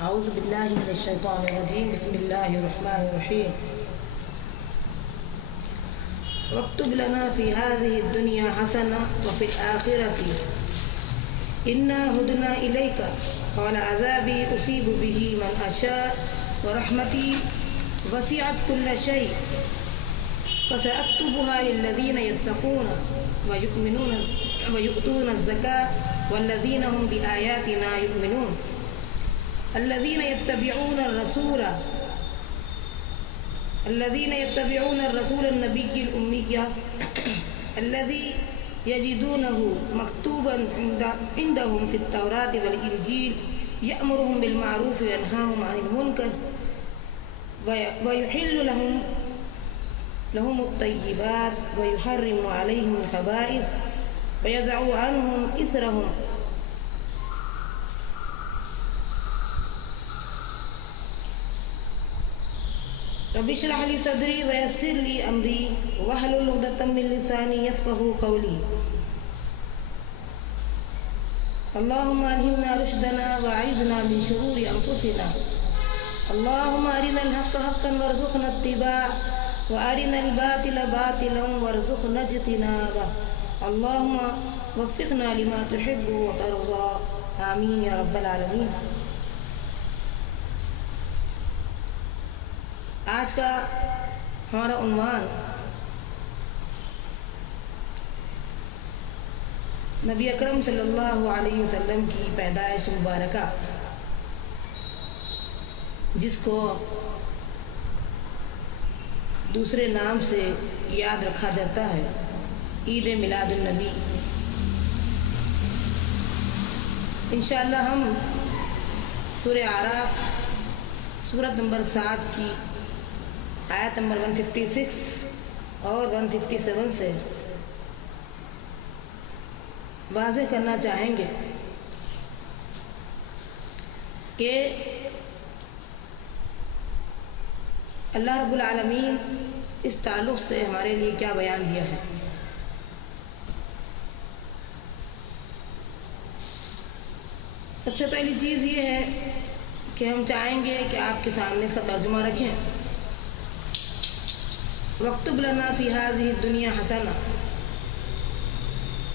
اعوذ باللہ من الشیطان الرجیم بسم اللہ الرحمن الرحیم واکتب لنا فی هذه الدنیا حسنہ وفی الآخرة انا ہدنا الیک قال عذابی اصیب به من اشاء ورحمتی وسعت كل شيء فسأكتبها للذين يتقون ويؤتون الزكاة والذين هم بآياتنا يؤمنون الذين يتبعون الرسول النبي الأمي الذي يجدونه مكتوبا عندهم في التوراة والإنجيل يأمرهم بالمعروف وينهاهم عن المنكر ويحل لهم الطيبات ويحرم عليهم الخبائث ويضع عنهم إثرهم رب اشرح لي صدري ويسر لي أمري واحلل عقدة من لساني يفقهوا قولي اللهم ألهمنا رشدنا وأعذنا من شرور أنفسنا اللهم أرنا الحق حقا وارزقنا اتباعه وأرنا الباطل باطلا وارزقنا اجتنابه اللهم وفقنا لما تحب وترضى آمین یا رب العالمین۔ آج کا ہمارا عنوان نبی اکرم صلی اللہ علیہ وسلم کی پیدائش مبارکہ، جس کو دوسرے نام سے یاد رکھا جاتا ہے عید میلاد النبی۔ انشاءاللہ ہم سورہ اعراف سورت نمبر 7 کی آیت نمبر 156 اور 157 سے واضح کرنا چاہیں گے کہ اللہ رب العالمین اس تعلق سے ہمارے لیے کیا بیان دیا ہے۔ سب سے پہلی چیز یہ ہے کہ ہم چاہیں گے کہ آپ کے سامنے اس کا ترجمہ رکھیں۔ وَاکْتُبْ لَنَا فِي هَذِهِ الدُّنْيَا حَسَنَةً،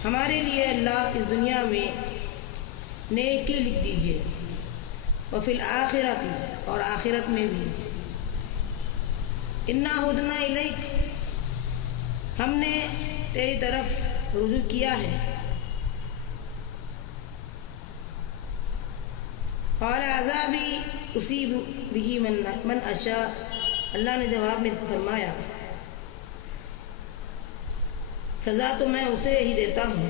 ہمارے لیے اللہ اس دنیا میں نیکی لکھ دیجئے، وَفِي الْآخِرَةِ، اور آخرت میں بھی، اِنَّا ہُدْنَا إِلَيْكَ، ہم نے تیری طرف رجوع کیا ہے۔ قال عذابی اصیب به من اشاء، اللہ نے جواب میں فرمایا سزا تو میں اسے ہی دیتا ہوں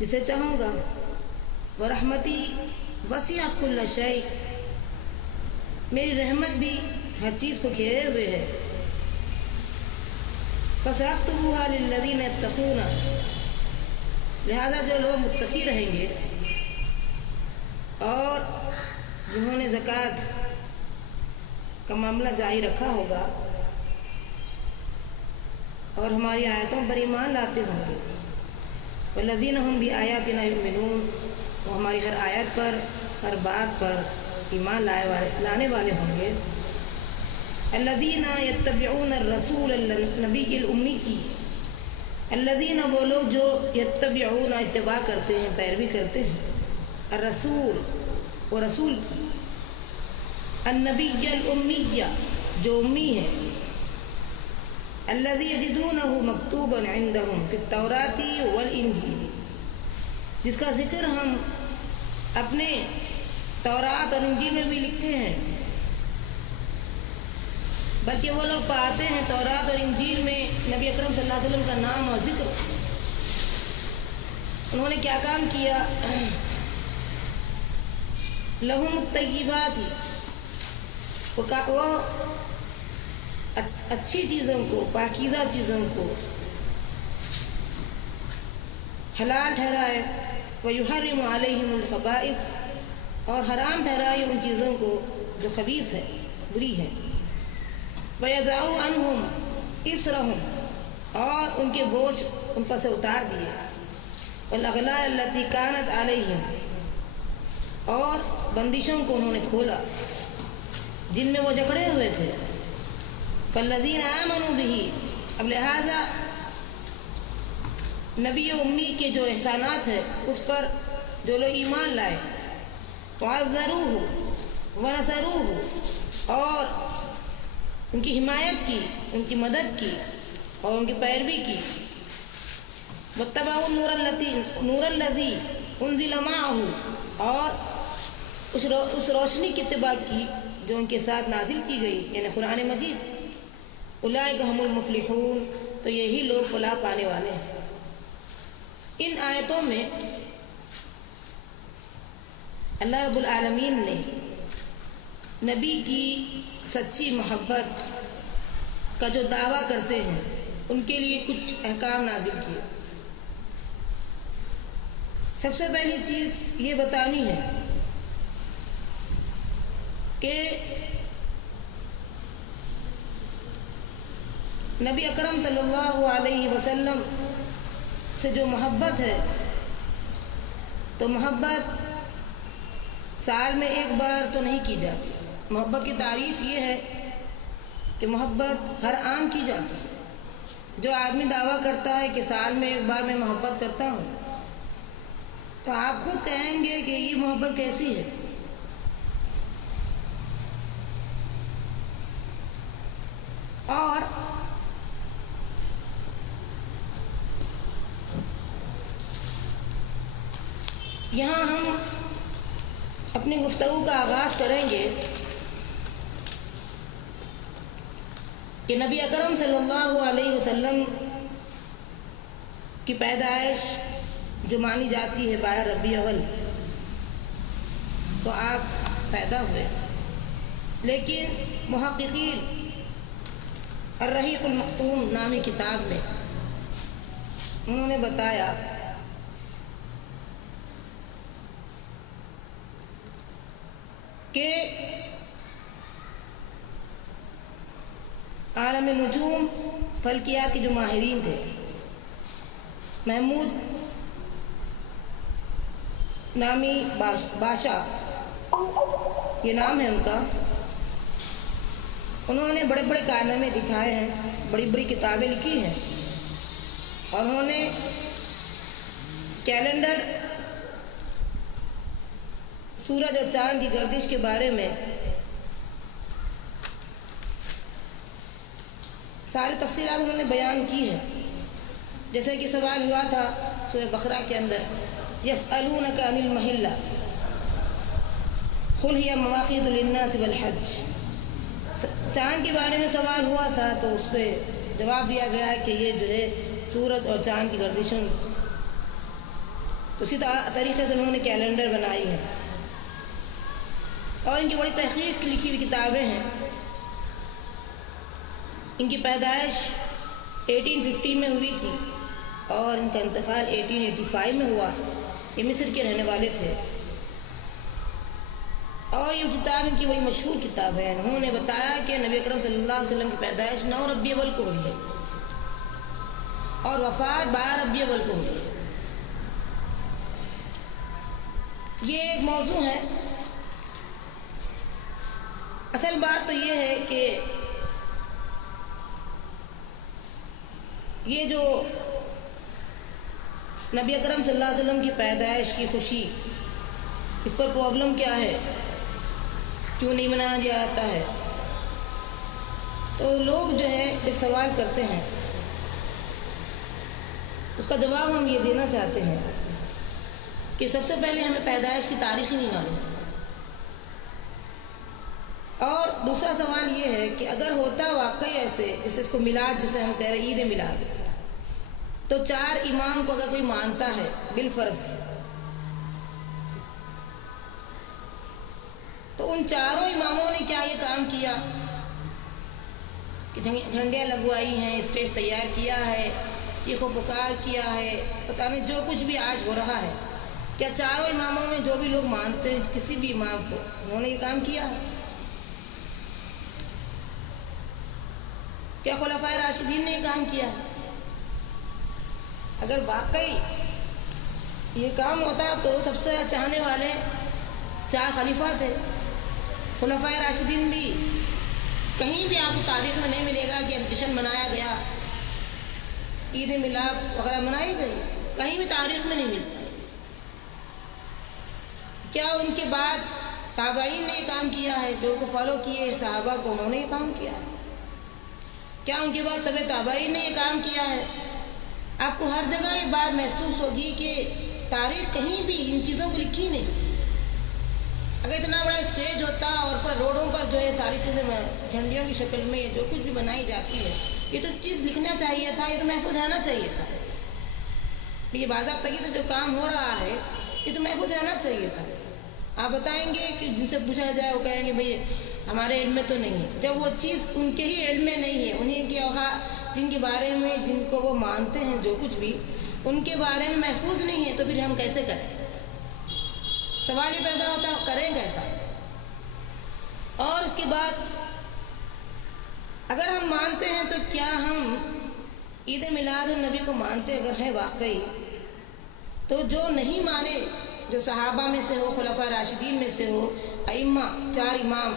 جسے چاہوں گا، ورحمتی وسعت کل شیء، میری رحمت بھی ہر چیز کو گھیرے ہوئے ہے۔ فَسَأَكْتُبُهَا لِلَّذِينَ يَتَّقُونَ، لہذا جو لوگ متقی رہیں گے اور جنہوں نے زکوٰۃ کا معاملہ جاری رکھا ہوگا اور ہماری آیتوں پر ایمان لاتے ہوں گے، وَالَّذِينَ هُمْ بِآيَاتِنَا يُؤْمِنُونَ، وہ ہماری ہر آیت پر، ہر بات پر ایمان لانے والے ہوں گے۔ الَّذِينَ يَتَّبِعُونَ الرَّسُولَ النَّبِيِّ الْأُمِّيِّ، الَّذِينَ وہ لوگ جو يَتَّبِعُونَ اتباع کرتے ہیں، پیروی کرتے ہیں، الرسول وہ رسول کی، النبی الامی جو امی ہے، الذی یجدونہ مکتوبا عندہم فی التوراۃ والانجیل، جس کا ذکر ہم اپنے تورات اور انجیل میں بھی لکھتے ہیں، بلکہ وہ لوگ پاتے ہیں تورات اور انجیل میں نبی اکرم صلی اللہ علیہ وسلم کا نام اور ذکر۔ انہوں نے کیا کام کیا؟ لہم الطیبات، وہ اچھی چیزوں کو، پاکیزہ چیزوں کو حلال ٹھہرائے، ویحرم علیہم الخبائث، اور حرام ٹھہرائے ان چیزوں کو جو خبیث ہے، بری ہے، ویضع عنہم اسرہم، اور ان کے بوجھ ان پر سے اتار دیے، والاغلال التي كانت عليهم، اور بندشوں کو انہوں نے کھولا جن میں وہ جکڑے ہوئے تھے. فالذین آمنوا به، اب لہذا نبی امی کے جو احسانات ہیں اس پر جو لوگ ایمان لائے، وعزروہ ونصروہ، اور ان کی حمایت کی، ان کی مدد کی اور ان کی پیروی کی، واتبعوا النور الذی انزل معہ، اور اس روشنی کی اتباع کی جو ان کے ساتھ نازل کی گئی، یعنی قرآن مجید. اولئک هم المفلحون، تو یہی لوگ فلاح پانے والے ہیں. ان آیتوں میں اللہ رب العالمین نے نبی کی سچی محبت کا جو دعویٰ کرتے ہیں ان کے لیے کچھ احکام نازل کیے. سب سے پہلی چیز یہ بتانی ہے کہ نبی اکرم صلی اللہ علیہ وسلم سے جو محبت ہے تو محبت سال میں ایک بار تو نہیں کی جاتی. محبت کی تعریف یہ ہے کہ محبت ہر عام کی جاتی ہے. جو آدمی دعویٰ کرتا ہے کہ سال میں ایک بار میں محبت کرتا ہوں تو آپ خود کہیں گے کہ یہ محبت کیسی ہے. اور یہاں ہم اپنی گفتگو کا آغاز کریں گے کہ نبی اکرم صلی اللہ علیہ وسلم کی پیدائش جو مانی جاتی ہے 12 ربیع الاول، تو آپ پیدا ہوئے. لیکن محققین الرحیق المختوم نامی کتاب میں انہوں نے بتایا کہ عالم نجوم فلکیات کے جو ماہرین تھے، محمود نامی بادشاہ یہ نام ہے ان کا، انہوں نے بڑے بڑے کارنامے دکھائے ہیں، بڑی بڑی کتابیں لکھی ہیں، اور انہوں نے کیلنڈر، سورج اور چاند کی گردش کے بارے میں ساری تفصیلات انہوں نے بیان کی ہے. جیسے کہ سوال ہوا تھا سورہ بقرہ کے اندر، یسألونک عن المحلہ قل ہی مواقیت للناس والحج، چاند کے بارے میں سوال ہوا تھا تو اس پہ جواب دیا گیا ہے کہ یہ جو ہے سورج اور چاند کی گردشوں، تو اسی طریقے سے انہوں نے کیلنڈر بنائی ہے اور ان کی بڑی تحقیق لکھی ہوئی کتابیں ہیں. ان کی پیدائش 1850 میں ہوئی تھی اور ان کا انتقال 1885 میں ہوا. یہ مصر کے رہنے والے تھے اور یہ کتاب ان کی بڑی مشہور کتاب ہے. انہوں نے بتایا کہ نبی اکرم صلی اللہ علیہ وسلم کی پیدائش 9 ربیع الاول کو ہوئی ہے اور وفات 12 ربیع الاول کو ہوئی ہے. یہ ایک موضوع ہے. اصل بات تو یہ ہے کہ یہ جو نبی اکرم صلی اللہ علیہ وسلم کی پیدائش کی خوشی، اس پر پرابلم کیا ہے، کیوں نہیں منایا جاتا ہے. تو لوگ جو ہے جب سوال کرتے ہیں اس کا جواب ہم یہ دینا چاہتے ہیں کہ سب سے پہلے ہمیں پیدائش کی تاریخ ہی نہیں معلوم، اور دوسرا سوال یہ ہے کہ اگر ہوتا واقعی ایسے، جیسے اس کو میلاد جسے ہم کہہ رہے ہیں عید میلاد، تو 4 امام کو اگر کوئی مانتا ہے بالفرض تو ان 4 اماموں نے کیا یہ کام کیا کہ جھنڈیاں لگوائی ہیں، اسٹیج تیار کیا ہے، چیخ و پکار کیا ہے، پتہ نہیں جو کچھ بھی آج ہو رہا ہے، کیا 4 اماموں میں جو بھی لوگ مانتے ہیں کسی بھی امام کو، انہوں نے یہ کام کیا ہے؟ کیا خلفائے راشدین نے یہ کام کیا ہے؟ اگر واقعی یہ کام ہوتا تو سب سے چاہنے والے 4 خلیفہ تھے خلفائے راشدین بھی. کہیں بھی آپ کو تاریخ میں نہیں ملے گا کہ جشن منایا گیا، عید میلاد وغیرہ منائی گئی، کہیں بھی تاریخ میں نہیں ملتا. کیا ان کے بعد تابعین نے یہ کام کیا ہے؟ جو کو فالو کیے صحابہ کو، انہوں نے یہ کام کیا ہے. کیا ان کے بعد تابعین نے یہ کام کیا ہے؟ آپ کو ہر جگہ یہ بات محسوس ہوگی کہ تاریخ کہیں بھی ان چیزوں کو لکھی نہیں. اگر اتنا بڑا اسٹیج ہوتا اور پر روڈوں پر جو ہے ساری چیزیں جھنڈیوں کی شکل میں جو کچھ بھی بنائی جاتی ہے، یہ تو چیز لکھنا چاہیے تھا، یہ تو محفوظ رہنا چاہیے تھا. یہ باضابطگی سے جو کام ہو رہا ہے یہ تو محفوظ رہنا چاہیے تھا. آپ بتائیں گے کہ جن سے پوچھا جائے وہ کہیں گے بھئی ہمارے علم میں تو نہیں ہے. جب وہ چیز ان کے ہی علم میں نہیں ہے، انہیں کے جن کے بارے میں جن کو وہ مانتے ہیں جو کچھ بھی ان کے بارے میں محفوظ نہیں ہے، تو پھر ہم کیسے کریں؟ سوال یہ پیدا ہوتا ہے کریں کیسا؟ اور اس کے بعد اگر ہم مانتے ہیں تو کیا ہم عید میلاد النبی کو مانتے اگر ہے واقعی، تو جو نہیں مانے، جو صحابہ میں سے ہو، خلفاء راشدین میں سے ہو، ائمہ 4 امام،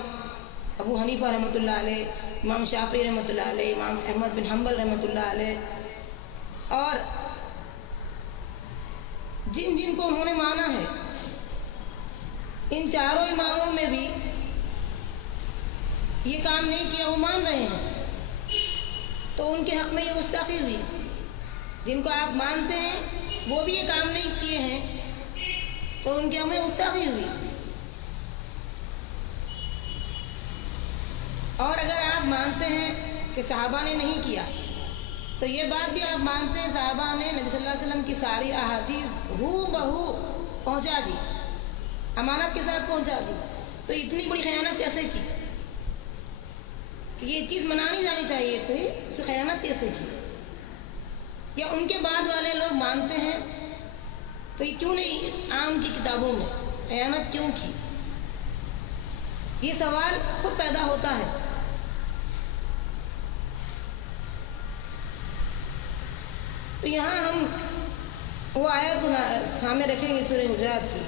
ابو حنیفہ رحمۃ اللہ علیہ، امام شافعی رحمۃ اللہ علیہ، امام احمد بن حنبل رحمۃ اللہ علیہ، اور جن جن کو انہوں نے مانا ہے، ان 4 اماموں میں بھی یہ کام نہیں کیا، وہ مان رہے ہیں، تو ان کے حق میں یہ گستاخی ہوئی. جن کو آپ مانتے ہیں وہ بھی یہ کام نہیں کیے ہیں تو ان کے حق میں گستاخی ہوئی. اور اگر آپ مانتے ہیں کہ صحابہ نے نہیں کیا تو یہ بات بھی آپ مانتے ہیں صحابہ نے نبی صلی اللہ علیہ وسلم کی ساری احادیث ہو بہو پہنچا دی، امانت کے ساتھ پہنچا دی، تو اتنی بڑی خیانت کیسے کی؟ کہ یہ چیز منانی جانی چاہیے تھی، اسے خیانت کیسے کی؟ یا ان کے بعد والے لوگ مانتے ہیں تو یہ کیوں نہیں عام کی کتابوں میں خیانت کیوں کی؟ یہ سوال خود پیدا ہوتا ہے. تو یہاں ہم وہ آیت سامنے رکھیں گے سورہ حجرات کی،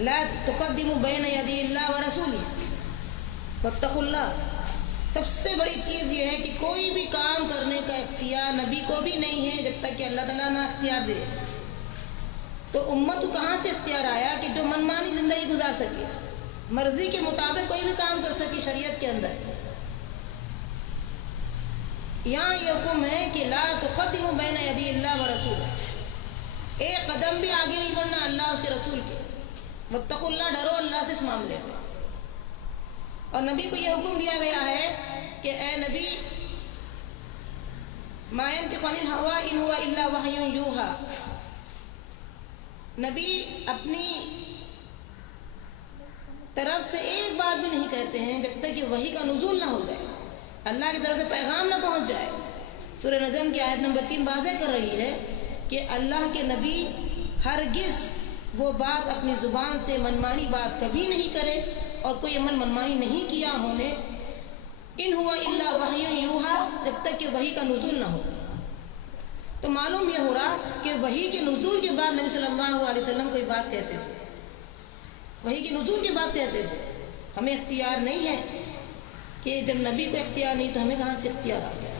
لا تقدموا بین یدی اللہ ورسولہ واتقوا اللہ. سب سے بڑی چیز یہ ہے کہ کوئی بھی کام کرنے کا اختیار نبی کو بھی نہیں ہے جب تک کہ اللہ تعالیٰ نہ اختیار دے. تو امت کو کہاں سے اختیار آیا کہ جو منمانی زندگی گزار سکے، مرضی کے مطابق کوئی بھی کام کر سکے شریعت کے اندر؟ یہاں یہ حکم ہے کہ لا تقدموا بین یدی اللہ ورسولہ، ایک قدم بھی آگے نہیں بڑھنا اللہ اس کے رسول کے. واتقوا اللہ، ڈرو اللہ سے اس معاملے میں. اور نبی کو یہ حکم دیا گیا ہے کہ اے نبی، ما ينطق عن الهوى ان هو الا وحی یوحی، نبی اپنی طرف سے ایک بات بھی نہیں کہتے ہیں جب تک کہ وحی کا نزول نہ ہو جائے، اللہ کی طرف سے پیغام نہ پہنچ جائے. سورہ نجم کی آیت نمبر 3 واضح کر رہی ہے کہ اللہ کے نبی ہرگز وہ بات اپنی زبان سے منمانی بات کبھی نہیں کرے، اور کوئی عمل منمانی نہیں کیا انہوں نے، ان ہوا الا وحی یوحی، جب تک کہ وحی کا نزول نہ ہو. تو معلوم یہ ہو رہا کہ وحی کے نزول کے بعد نبی صلی اللہ علیہ وسلم کوئی بات کہتے تھے، وحی کے نزول کے بعد کہتے تھے. ہمیں اختیار نہیں ہے کہ جب نبی کو اختیار نہیں تو ہمیں کہاں سے اختیار آ گیا؟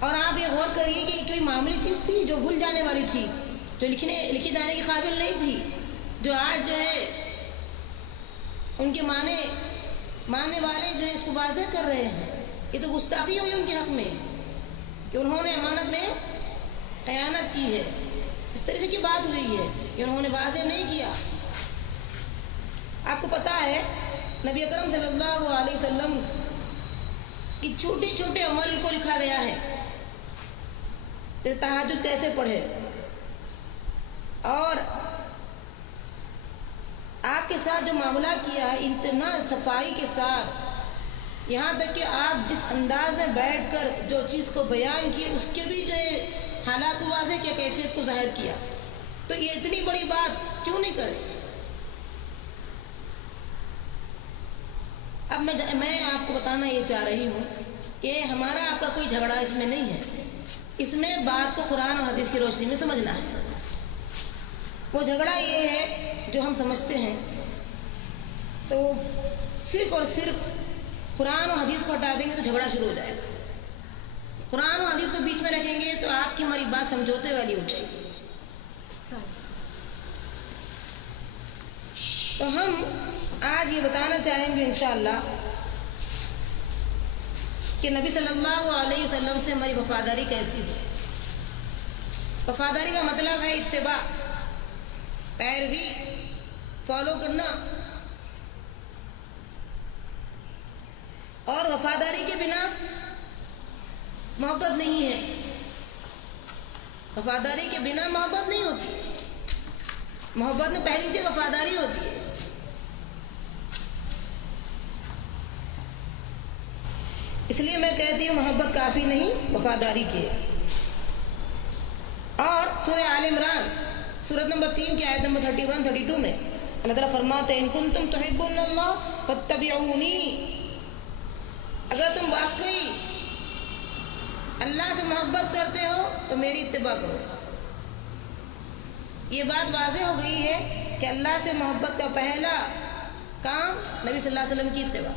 اور آپ یہ غور کریے کہ کوئی معمولی چیز تھی جو بھول جانے والی تھی، جو لکھی جانے کے قابل نہیں تھی، جو آج جو ہے ان کے ماننے والے جو ہے اس کو واضح کر رہے ہیں. یہ تو گستاخی ہوئی ان کے حق میں کہ انہوں نے امانت میں خیانت کی ہے. اس طریقے کی بات ہوئی ہے کہ انہوں نے واضح نہیں کیا. آپ کو پتا ہے نبی اکرم صلی اللہ علیہ وسلم کی چھوٹے چھوٹے عمل کو لکھا گیا ہے، تہجد کیسے پڑھے، اور آپ کے ساتھ جو معاملہ کیا ہے اتنا صفائی کے ساتھ، یہاں تک کہ آپ جس انداز میں بیٹھ کر جو چیز کو بیان کیے اس کے بھی جو ہے حالات کو واضح کیا، کیفیت کو ظاہر کیا. تو یہ اتنی بڑی بات کیوں نہیں کرے؟ اب میں آپ کو بتانا یہ چاہ رہی ہوں کہ ہمارا آپ کا کوئی جھگڑا اس میں نہیں ہے، اس میں بات کو قرآن اور حدیث کی روشنی میں سمجھنا ہے۔ وہ جھگڑا یہ ہے جو ہم سمجھتے ہیں تو وہ صرف اور صرف قرآن و حدیث کو ہٹا دیں گے تو جھگڑا شروع ہو جائے گا۔ قرآن و حدیث کو بیچ میں رکھیں گے تو آپ کی ہماری بات سمجھوتے والی ہو جائے گی۔ تو ہم آج یہ بتانا چاہیں گے انشاءاللہ کہ نبی صلی اللہ علیہ وسلم سے ہماری وفاداری کیسی ہو۔ وفاداری کا مطلب ہے اتباع، پیروی، فالو کرنا، اور وفاداری کے بنا محبت نہیں ہے۔ وفاداری کے بنا محبت نہیں ہوتی، محبت میں پہلی چیز وفاداری ہوتی ہے۔ اس لیے میں کہتی ہوں محبت کافی نہیں، وفاداری کی۔ اور سورہ آل عمران سورت نمبر 3 کی آیت نمبر 31-32 میں اللہ تعالیٰ فرماتے ہیں ان کنتم تحبون اللہ فاتبعونی، اگر تم واقعی اللہ سے محبت کرتے ہو تو میری اتباع کرو۔ یہ بات واضح ہو گئی ہے کہ اللہ سے محبت کا پہلا کام نبی صلی اللہ علیہ وسلم کی اتباع۔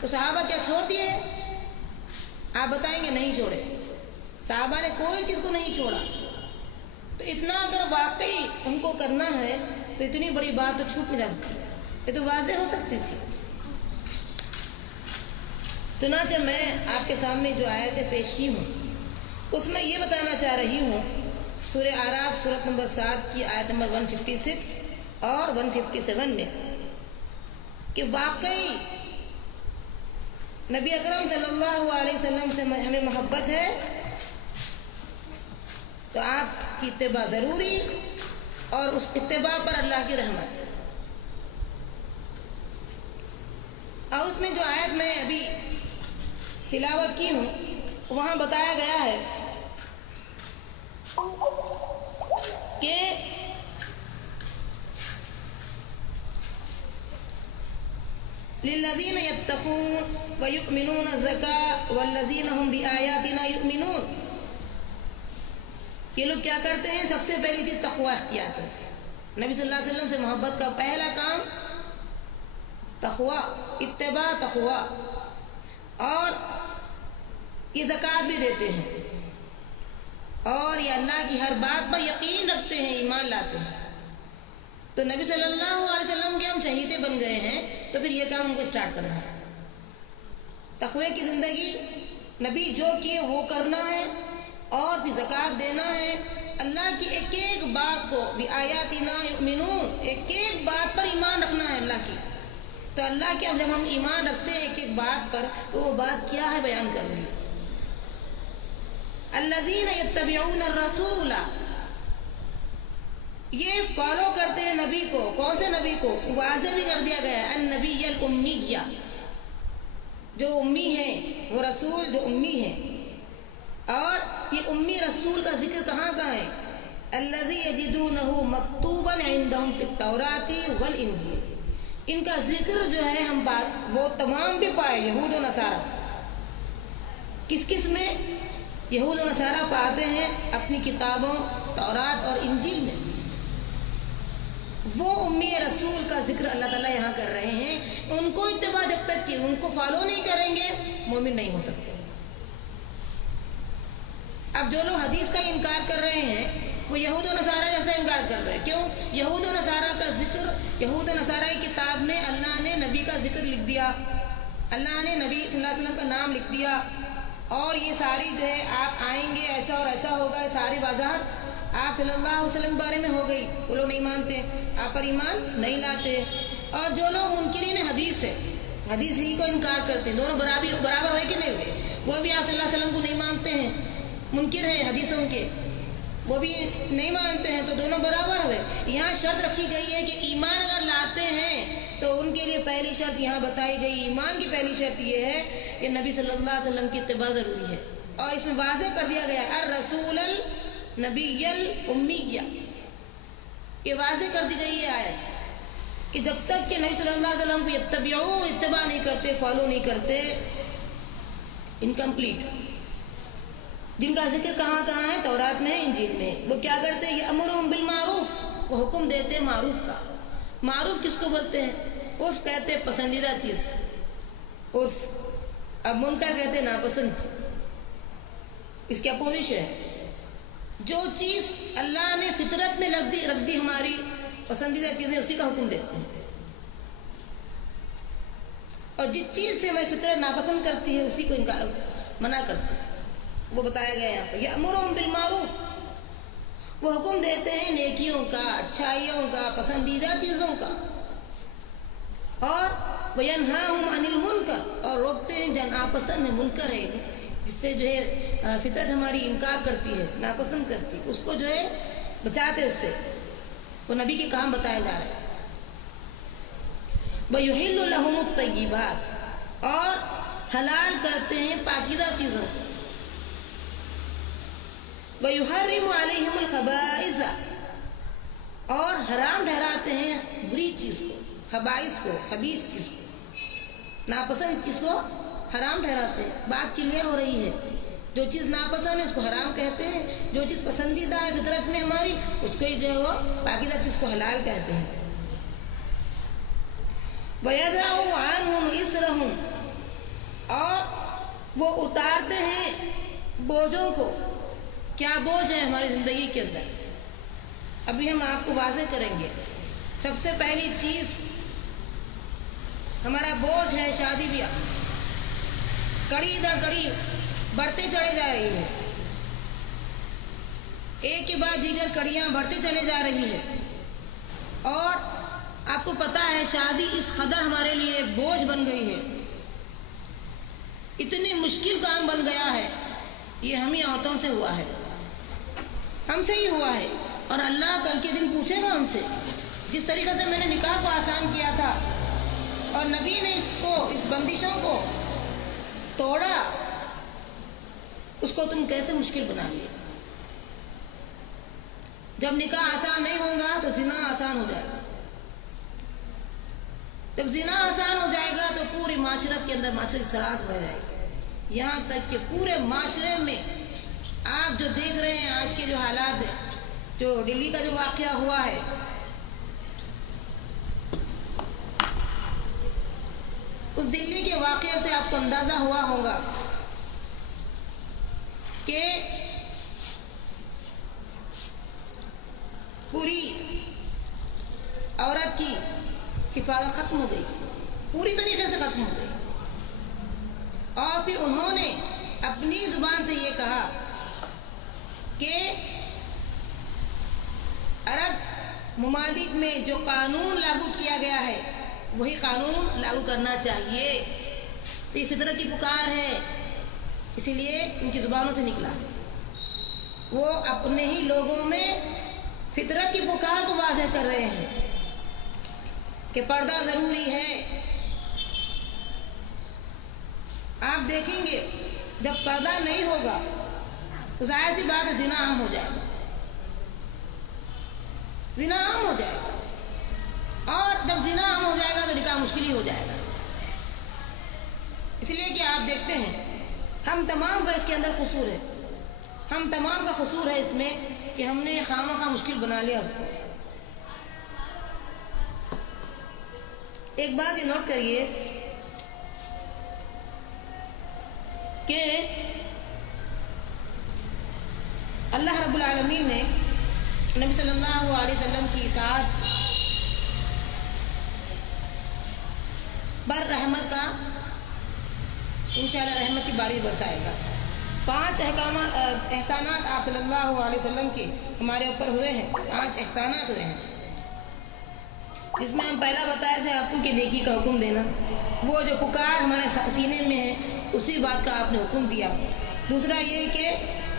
تو صحابہ کیا چھوڑ دیے؟ آپ بتائیں گے نہیں چھوڑے، صحابہ نے کوئی چیز کو نہیں چھوڑا۔ تو اتنا اگر واقعی ہم کو کرنا ہے تو اتنی بڑی بات تو چھوٹ نہیں جاتی، یہ تو واضح ہو سکتی تھی۔ چنانچہ میں آپ کے سامنے جو آیتیں پیش کی ہوں اس میں یہ بتانا چاہ رہی ہوں سورہ اعراف سورت نمبر 7 کی آیت نمبر 156 اور 157 میں کہ واقعی نبی اکرم صلی اللہ علیہ وسلم سے ہمیں محبت ہے تو آپ کی اتباع ضروری، اور اس اتباع پر اللہ کی رحمت۔ اور اس میں جو آیت میں ابھی تلاوت کی ہوں وہاں بتایا گیا ہے کہ للذین یتقون ویؤمنون الزکاۃ والذین هم بآیاتنا یؤمنون، یہ لوگ کیا کرتے ہیں؟ سب سے پہلی چیز تقوی اختیار کرتے ہیں۔ نبی صلی اللہ علیہ وسلم سے محبت کا پہلا کام تقوی، اتباع تقوی، اور یہ زکوٰۃ بھی دیتے ہیں، اور یہ اللہ کی ہر بات پر یقین رکھتے ہیں، ایمان لاتے ہیں۔ تو نبی صلی اللہ علیہ وسلم کے ہم شہیدے بن گئے ہیں تو پھر یہ کام ہم کو اسٹارٹ کرنا ہے۔ تقوی کی زندگی، نبی جو کیے وہ کرنا ہے، اور بھی زکوٰۃ دینا ہے۔ اللہ کی ایک ایک بات کو بآیاتنا یؤمنون، ایک ایک بات پر ایمان رکھنا ہے اللہ کی۔ تو اللہ کے جب ہم ایمان رکھتے ہیں ایک ایک بات پر تو وہ بات کیا ہے بیان کر رہی ہے۔ الذین یتبعون الرسول، یہ فالو کرتے ہیں نبی کو۔ کون سے نبی کو؟ واضح بھی کر دیا گیا ہے النبی الامیہ، جو امی ہیں، وہ رسول جو امی ہیں۔ اور یہ امی رسول کا ذکر کہاں کا ہے؟ الذی یجدونہ مکتوبا عندہم فی التوراۃ والانجیل، ان کا ذکر جو ہے ہم وہ تمام بھی پائے یہود و نصارہ۔ کس کس میں؟ یہود و نصارہ پاتے ہیں اپنی کتابوں تورات اور انجیل میں۔ وہ امی رسول کا ذکر اللہ تعالیٰ یہاں کر رہے ہیں۔ ان کو اتباع جب تک کہ ان کو فالو نہیں کریں گے مومن نہیں ہو سکتے۔ اب جو لوگ حدیث کا انکار کر رہے ہیں وہ یہود و نصارہ جیسا انکار کر رہے ہیں۔ کیوں؟ یہود و نصارہ کا ذکر، یہود و نصارہ کی کتاب میں اللہ نے نبی کا ذکر لکھ دیا، اللہ نے نبی صلی اللہ علیہ وسلم کا نام لکھ دیا، اور یہ ساری جو ہے آپ آئیں گے ایسا اور ایسا ہوگا، ساری وضاحت آپ صلی اللہ علیہ وسلم کے بارے میں ہو گئی۔ وہ لوگ نہیں مانتے، آپ پر ایمان نہیں لاتے۔ اور جو لوگ منکرین حدیث ہے، حدیث ہی کو انکار کرتے ہیں، دونوں برابر ہوئے کہ نہیں ہوئے؟ وہ بھی آپ صلی اللہ علیہ وسلم کو نہیں مانتے ہیں، منکر ہیں حدیثوں کے، وہ بھی نہیں مانتے ہیں، تو دونوں برابر ہوئے۔ یہاں شرط رکھی گئی ہے کہ ایمان اگر لاتے ہیں تو ان کے لیے پہلی شرط یہاں بتائی گئی، ایمان کی پہلی شرط یہ ہے کہ نبی صلی اللہ علیہ وسلم کی اتباع ضروری ہے۔ اور اس میں واضح کر دیا گیا الرسول النبی الامیہ، یہ واضح کر دی گئی ہے آیت کہ جب تک کہ نبی صلی اللہ علیہ وسلم کو اتباع نہیں کرتے، فالو نہیں کرتے، انکمپلیٹ، جن کا ذکر کہاں کہاں ہے؟ تورات میں ہے، انجیل میں۔ وہ کیا کرتے ہیں؟ یأمرہم بالمعروف، وہ حکم دیتے ہیں معروف کا۔ معروف کس کو بولتے ہیں؟ عرف کہتے ہیں پسندیدہ چیز، عرف۔ اب منکر کہتے ہیں ناپسند چیز، اس کی اپوزیشن ہے۔ جو چیز اللہ نے فطرت میں رکھ دی ہماری پسندیدہ چیزیں، اسی کا حکم دیتے ہیں، اور جس چیز سے ہماری فطرت ناپسند کرتی ہے اسی کو منع کرتے ہیں۔ وہ بتایا گیا یہاں پر یأمرہم بالمعروف، وہ حکم دیتے ہیں نیکیوں کا، اچھائیوں کا، پسندیدہ چیزوں کا، اور وینہاہم عن المنکر، اور روکتے ہیں جو ناپسند ہے، منکر ہے، جس سے جو ہے فطرت ہماری انکار کرتی ہے، ناپسند کرتی ہے، اس کو جو ہے بچاتے، اس سے وہ نبی کے کام بتائے جا رہے ہیں۔ وَيُحِلُّ لَهُمُ الطَّيِّبَاتِ، اور حلال کرتے ہیں پاکیزہ چیزوں کو۔ وَيُحَرِّمُ عَلَيْهِمُ الْخَبَائِثَ، اور حرام ٹھہراتے ہیں بری چیز کو، خبائث کو، خبیث چیز کو، ناپسند چیز کو حرام ٹھہراتے ہیں۔ بات کلیئر ہو رہی ہے؟ جو چیز ناپسند ہے اس کو حرام کہتے ہیں، جو چیز پسندیدہ ہے فطرت میں ہماری، اس کو جو ہے وہ پاکیزہ چیز کو حلال کہتے ہیں۔ وَيَدَعُ عَنْهُمْ إِصْرَهُمْ، اور وہ اتارتے ہیں بوجھوں کو۔ کیا بوجھ ہے ہماری زندگی کے اندر؟ ابھی ہم آپ کو واضح کریں گے۔ سب سے پہلی چیز ہمارا بوجھ ہے شادی بیاہ، کڑی در کڑی بڑھتے چلے جا رہی ہے، ایک کے بعد دیگر کڑیاں بڑھتے چلے جا رہی ہے، اور آپ کو پتا ہے شادی اس قدر ہمارے لیے ایک بوجھ بن گئی ہے، اتنی مشکل کام بن گیا ہے۔ یہ ہم ہی عورتوں سے ہوا ہے، ہم سے ہی ہوا ہے، اور اللہ کل کے دن پوچھے گا ہم سے۔ جس طریقے سے میں نے نکاح کو آسان کیا تھا اور نبی نے اس بندشوں کو توڑا، اس کو تم کیسے مشکل بنا لیا؟ جب نکاح آسان نہیں ہوگا تو زنا آسان ہو جائے گا، جب زنا آسان ہو جائے گا تو پوری معاشرت کے اندر معاشرت سراس بڑھ جائے گی، یہاں تک کہ پورے معاشرے میں آپ جو دیکھ رہے ہیں آج کے جو حالات ہیں، جو دلی کا جو واقعہ ہوا ہے، اس دلی کے واقعے سے آپ کو اندازہ ہوا ہوگا کہ پوری عورت کی حفاظت ختم ہو گئی، پوری طریقے سے ختم ہو گئی، اور پھر انہوں نے اپنی زبان سے یہ کہا کہ عرب ممالک میں جو قانون لاگو کیا گیا ہے وہی قانون لاگو کرنا چاہیے۔ تو یہ فطرت کی پکار ہے، اسی لیے ان کی زبانوں سے نکلا۔ وہ اپنے ہی لوگوں میں فطرت کی پکار کو واضح کر رہے ہیں کہ پردہ ضروری ہے۔ آپ دیکھیں گے جب پردہ نہیں ہوگا تو ظاہر سی بات ہے زنا عام ہو جائے گا، زنا عام ہو جائے گا، اور جب زنا عام ہو جائے گا تو نکاح مشکل ہی ہو جائے گا۔ اس لیے کہ آپ دیکھتے ہیں ہم تمام کا اس کے اندر قصور ہے، ہم تمام کا قصور ہے اس میں کہ ہم نے خواہ مشکل بنا لیا اس کو۔ ایک بات یہ نوٹ کریے کہ اللہ رب العالمین نے نبی صلی اللہ علیہ وسلم کی اطاعت پر رحمت کا انشاءاللہ رحمت کی باری برسائے گا۔ 5 احسانات آپ صلی اللہ علیہ وسلم کے ہمارے اوپر ہوئے ہیں، 5 احسانات ہوئے ہیں، جس میں ہم پہلا بتائے تھے آپ کو کہ نیکی کا حکم دینا، وہ جو پکار ہمارے سینے میں ہے اسی بات کا آپ نے حکم دیا۔ دوسرا یہ کہ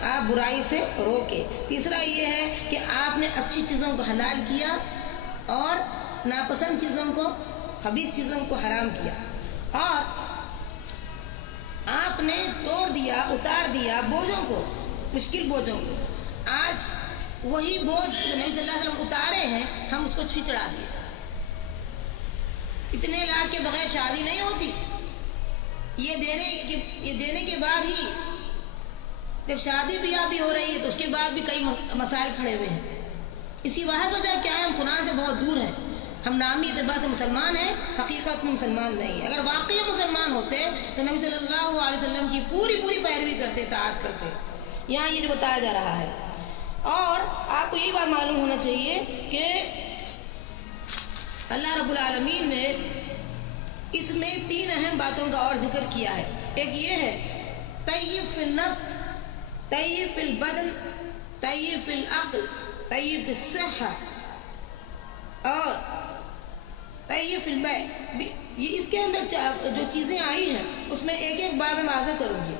آپ برائی سے روکے۔ تیسرا یہ ہے کہ آپ نے اچھی چیزوں کو حلال کیا اور ناپسند چیزوں کو، خبیث چیزوں کو حرام کیا، اور آپ نے توڑ دیا، اتار دیا بوجھوں کو، مشکل بوجھوں کو۔ آج وہی بوجھ جو نبی صلی اللہ علیہ وسلم اتارے ہیں ہم اس کو چڑھا دیے۔ اتنے لاکھ کے بغیر شادی نہیں ہوتی، یہ دینے کے بعد ہی جب شادی بیاہ بھی ہو رہی ہے تو اس کے بعد بھی کئی مسائل کھڑے ہوئے ہیں. اس کی واحد وجہ کیا ہے؟ ہم قرآن سے بہت دور ہیں. ہم نامی اعتبار سے مسلمان ہیں، حقیقت میں مسلمان نہیں. اگر واقعی مسلمان ہوتے تو نبی صلی اللہ علیہ وسلم کی پوری پیروی کرتے، اطاعت کرتے. یہاں یہ جو بتایا جا رہا ہے. اور آپ کو یہی بات معلوم ہونا چاہیے کہ اللہ رب العالمین نے اس میں 3 اہم باتوں کا اور ذکر کیا ہے. ایک یہ ہے طیب فی النفس، طیب فی البدن، طیب فی العقل، طیب فی الصحہ اور طیب فی البیع. یہ اس کے اندر جو چیزیں آئی ہیں اس میں ایک ایک بار میں واضح کروں گی.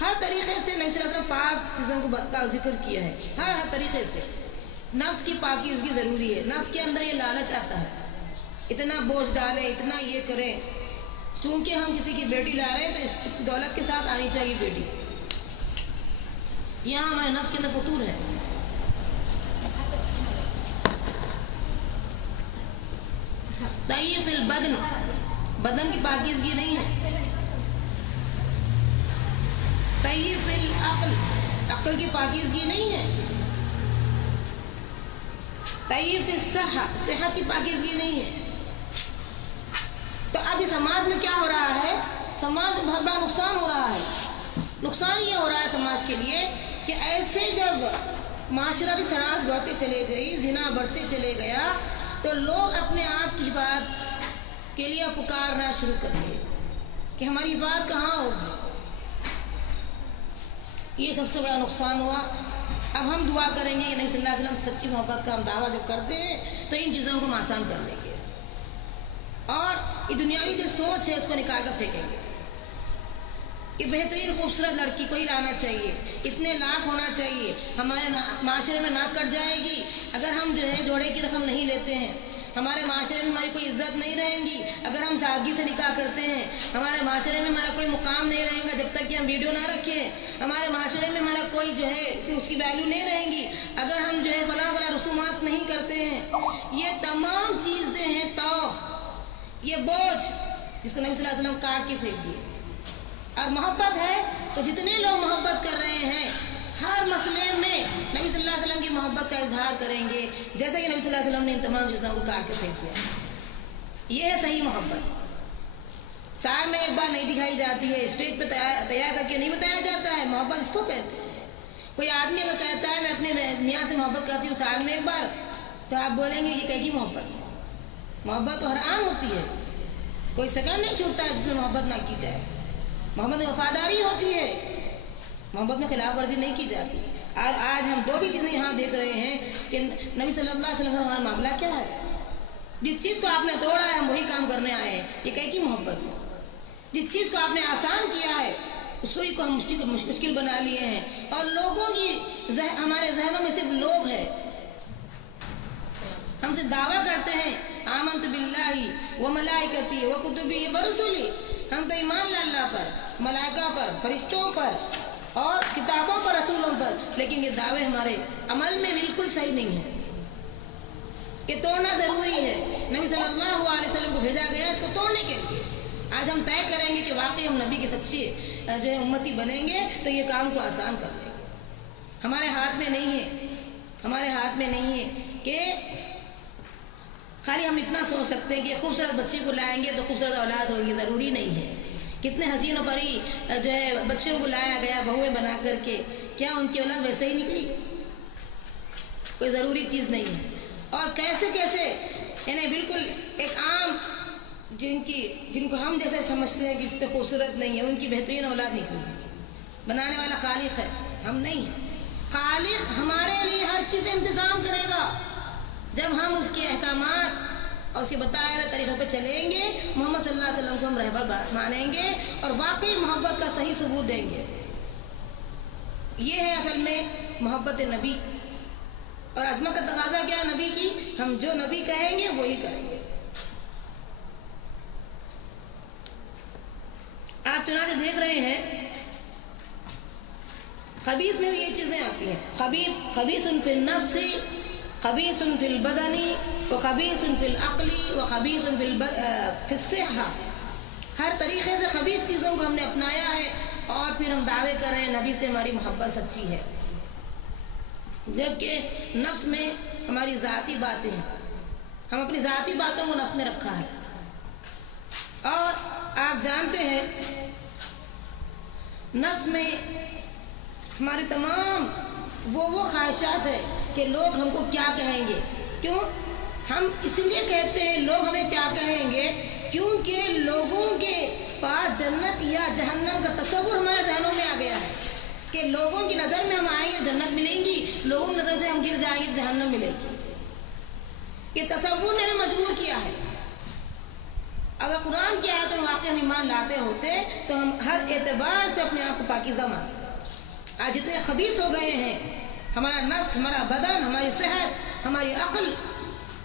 ہر طریقے سے نبی صلی اللہ علیہ وسلم پاک چیزوں کا ذکر کیا ہے. ہر طریقے سے نفس کی پاکیزگی ضروری ہے. نفس کے اندر یہ لالچ آتا ہے، اتنا بوجھ ڈالے، اتنا یہ کرے. چونکہ ہم کسی کی بیٹی لا رہے ہیں تو اس دولت کے ساتھ آنی چاہیے بیٹی. یہاں ہمارے نفس کے اندر فطور ہے. طیب فی البدن، بدن کی پاکیزگی نہیں ہے. طیب فی العقل، عقل کی پاکیزگی نہیں ہے. طیب فی الصحہ، صحت کی پاکیزگی نہیں ہے. تو اب اس سماج میں کیا ہو رہا ہے؟ سماج میں بہت بڑا نقصان ہو رہا ہے. نقصان یہ ہو رہا ہے سماج کے لیے کہ ایسے جب معاشرتی شرائط بڑھتے چلے گئی، زنا بڑھتے چلے گیا، تو لوگ اپنے آپ کی حفاظت کے لیے پکارنا شروع کر دیے کہ ہماری حفاظت کہاں ہوگی. یہ سب سے بڑا نقصان ہوا. اب ہم دعا کریں گے کہ نبی صلی اللہ علیہ وسلم سچی محبت کا ہم دعویٰ جب کرتے ہیں تو ان چیزوں کو ہم آسان کر لیں گے اور یہ دنیاوی جو سوچ ہے اس کو نکال کر پھینکیں گے کہ بہترین خوبصورت لڑکی کو ہی لانا چاہیے، اتنے لاکھ ہونا چاہیے، ہمارے معاشرے میں ناک کٹ جائے گی اگر ہم جو ہے جوڑے کی رقم نہیں لیتے ہیں، ہمارے معاشرے میں ہماری کوئی عزت نہیں رہے گی اگر ہم سادگی سے نکاح کرتے ہیں، ہمارے معاشرے میں ہمارا کوئی مقام نہیں رہے گا جب تک کہ ہم ویڈیو نہ رکھیں، ہمارے معاشرے میں ہمارا کوئی جو ہے اس کی ویلیو نہیں رہے گی اگر ہم جو ہے فلاں رسومات نہیں کرتے ہیں. یہ تمام چیزیں ہیں توق، یہ بوجھ جس کو نبی صلی اللہ علیہ وسلم کاٹ کے پھینک دیے. اور محبت ہے تو جتنے لوگ محبت کر رہے ہیں ہر مسئلے میں نبی صلی اللہ علیہ وسلم کی محبت کا اظہار کریں گے جیسے کہ نبی صلی اللہ علیہ وسلم نے ان تمام چیزوں کو کاٹ کے پھینک دیا. یہ ہے صحیح محبت. سال میں ایک بار نہیں دکھائی جاتی ہے، اسٹیج پہ تیار کر کے نہیں بتایا جاتا ہے. محبت اس کو کہتے ہیں. کوئی آدمی اگر کہتا ہے میں اپنے میاں سے محبت کرتی ہوں سال میں ایک بار، تو آپ بولیں گے کہ کیسی محبت ہے؟ محبت تو ہر عام ہوتی ہے، کوئی سیکنڈ نہیں چھوٹتا ہے جس میں محبت نہ کی جائے. محبت میں وفاداری ہوتی ہے، محبت میں خلاف ورزی نہیں کی جاتی. اور آج ہم 2 بھی چیزیں یہاں دیکھ رہے ہیں کہ نبی صلی اللہ علیہ وسلم کا ہمارا معاملہ کیا ہے. جس چیز کو آپ نے توڑا ہے ہم وہی کام کرنے آئے ہیں. یہ کیسی محبت ہے؟ جس چیز کو آپ نے آسان کیا ہے اس کو ہم مشکل بنا لیے ہیں. اور لوگوں کی ہمارے ذہنوں میں صرف لوگ ہیں. ہم سے دعویٰ کرتے ہیں آمنت باللہ و ملائکتی و کتبی و رسولی، ہم تو ایمان لا اللہ پر، ملائکہ پر، فرشتوں پر اور کتابوں پر، رسولوں پر، لیکن یہ دعوے ہمارے عمل میں بالکل صحیح نہیں ہے. کہ توڑنا ضروری ہے. نبی صلی اللہ علیہ وسلم کو بھیجا گیا اس کو توڑنے کے لیے. آج ہم طے کریں گے کہ واقعی ہم نبی کی سچی جو ہے امتی بنیں گے تو یہ کام کو آسان کر دیں گے. ہمارے ہاتھ میں نہیں ہے، ہمارے ہاتھ میں نہیں ہے کہ خالی ہم اتنا سوچ سکتے ہیں کہ خوبصورت بچی کو لائیں گے تو خوبصورت اولاد ہوگی. ضروری نہیں ہے. کتنے حسین و پری جو ہے بچوں کو لایا گیا بہویں بنا کر کے، کیا ان کی اولاد ویسے ہی نکلی؟ کوئی ضروری چیز نہیں ہے. اور کیسے یعنی بالکل ایک عام جن کو ہم جیسے سمجھتے ہیں کہ اتنے خوبصورت نہیں ہے ان کی بہترین اولاد نکلی. بنانے والا خالق ہے، ہم نہیں ہیں. خالق ہمارے لیے ہر چیز انتظام کرے گا جب ہم اس کے احکامات اور اس کے بتائے ہوئے طریقوں پہ چلیں گے. محمد صلی اللہ علیہ وسلم کو ہم رہبر مانیں گے اور واقعی محبت کا صحیح ثبوت دیں گے. یہ ہے اصل میں محبت نبی. اور عظمت کا تقاضا کیا نبی کی؟ ہم جو نبی کہیں گے وہی کریں گے. آپ چنانچہ دیکھ رہے ہیں خبیث میں بھی یہ چیزیں آتی ہیں. خبیث فی النفس، خبیث فی البدن، وخبیث فی العقل، وخبیث فی الصحہ. ہر طریقے سے خبیث چیزوں کو ہم نے اپنایا ہے، اور پھر ہم دعوے کر رہے ہیں نبی سے ہماری محبت سچی ہے، جبکہ نفس میں ہماری ذاتی باتیں ہیں، ہم اپنی ذاتی باتوں کو نفس میں رکھا ہے۔ اور آپ جانتے ہیں نفس میں ہماری تمام وہ خواہشات ہے کہ لوگ ہم کو کیا کہیں گے۔ کیوں ہم اس لیے کہتے ہیں لوگ ہمیں کیا کہیں گے؟ کیونکہ لوگوں کے پاس جنت یا جہنم کا تصور ہمارے ذہنوں میں آ گیا ہے کہ لوگوں کی نظر میں ہم آئیں گے جنت ملیں گی، لوگوں کی نظر سے ہم گر جائیں گے جہنم ملے گی۔ یہ تصور نے ہمیں مجبور کیا ہے۔ اگر قرآن کی آیتوں میں واقعی ہم ایمان لاتے ہوتے تو ہم ہر اعتبار سے اپنے آپ کو پاکیزہ مانتے۔ آج اتنے خبیث ہو گئے ہیں، ہمارا نفس، ہمارا بدن، ہماری صحت، ہماری عقل،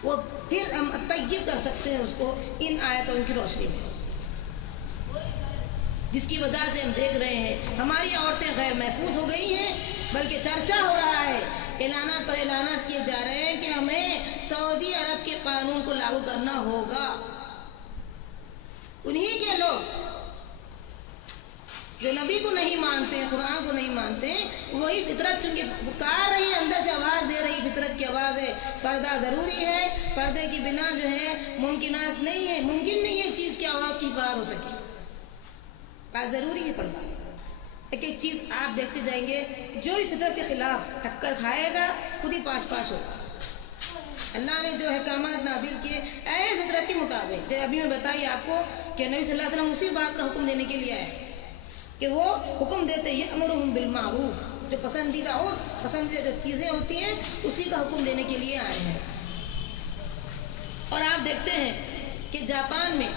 وہ پھر ہم طیب کر سکتے ہیں اس کو ان آیتوں کی روشنی میں، جس کی وجہ سے ہم دیکھ رہے ہیں ہماری عورتیں غیر محفوظ ہو گئی ہیں، بلکہ چرچا ہو رہا ہے، اعلانات پر اعلانات کیے جا رہے ہیں کہ ہمیں سعودی عرب کے قانون کو لاگو کرنا ہوگا۔ انہی کے لوگ جو نبی کو نہیں مانتے، قرآن کو نہیں مانتے، وہی فطرت چونکہ پکار رہی ہے، اندر سے آواز دے رہی، فطرت کی آواز ہے، پردہ ضروری ہے، پردے کی بنا جو ہے ممکنات نہیں ہے، ممکن نہیں ہے چیز کی آواز کی حفاظت ہو سکے، آج ضروری ہے پردہ۔ ایک ایک چیز آپ دیکھتے جائیں گے، جو بھی فطرت کے خلاف ٹکر کھائے گا خود ہی پاش پاش ہوگا۔ اللہ نے جو احکامات نازل کیے اے فطرت کے مطابق، ابھی میں بتائیے آپ کو کہ نبی صلی اللہ علیہ وسلم اسی بات کا حکم دینے کے لیے آئے کہ وہ حکم دیتے یأمرہم بالمعروف، جو پسندیدہ جو چیزیں ہوتی ہیں اسی کا حکم دینے کے لیے آئے ہیں۔ اور آپ دیکھتے ہیں کہ جاپان میں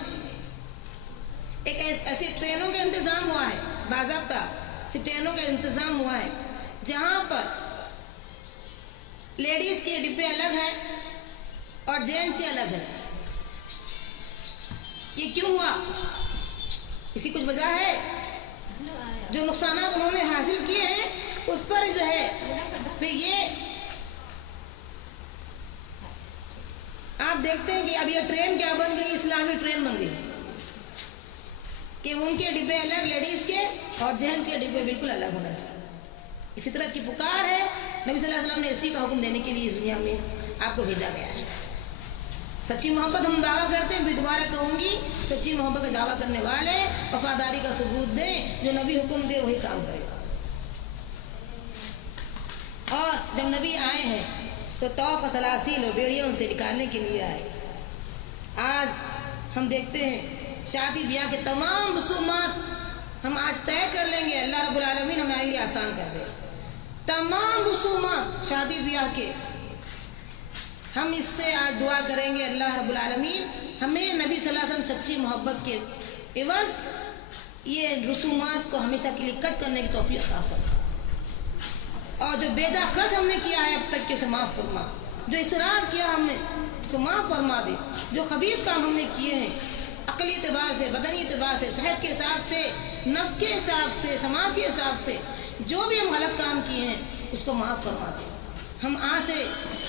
ایک ایسی ٹرینوں کا انتظام ہوا ہے، باضابطہ ٹرینوں کا انتظام ہوا ہے جہاں پر لیڈیز کے ڈبے الگ ہیں اور جینٹس کے الگ ہیں۔ یہ کیوں ہوا؟ اسی کچھ وجہ ہے، جو نقصانات انہوں نے حاصل کیے ہیں اس پر جو ہے پھر یہ آپ دیکھتے ہیں کہ اب یہ ٹرین کیا بن گئی، اسلامی ٹرین بن گئی کہ ان کے ڈبے الگ، لیڈیز کے اور جینٹس کے ڈبے بالکل الگ ہونا چاہیے۔ یہ فطرت کی پکار ہے، نبی صلی اللہ علیہ وسلم نے اسی کا حکم دینے کے لیے اس دنیا میں آپ کو بھیجا گیا ہے۔ سچی محبت ہم دعویٰ کرتے ہیں، بھی دوبارہ کہوں گی، سچی محبت کا دعویٰ کرنے والے وفاداری کا ثبوت دیں، جو نبی حکم دے وہی کام کرے گا۔ اور جب نبی آئے ہیں تو طوق سلاسل اور بیڑیوں سے نکالنے کے لیے آئے۔ آج ہم دیکھتے ہیں شادی بیاہ کے تمام رسومات ہم آج طے کر لیں گے، اللہ رب العالمین ہمارے لیے آسان کر دے۔ تمام رسومات شادی بیاہ کے ہم اس سے آج دعا کریں گے اللہ رب العالمین ہمیں نبی صلی اللہ علیہ وسلم سچی محبت کے عوض یہ رسومات کو ہمیشہ کے لیے کٹ کرنے کی توفیق عطا فرما، اور جو بے جا خرچ ہم نے کیا ہے اب تک کے اسے معاف فرما، جو اسراف کیا ہم نے تو معاف فرما دے، جو خبیث کام ہم نے کیے ہیں عقلی اعتبار سے، بدنی اعتبار سے، صحت کے حساب سے، نفس کے حساب سے، سماج کے حساب سے جو بھی ہم غلط کام کیے ہیں اس کو معاف فرما دے۔ ہم آج سے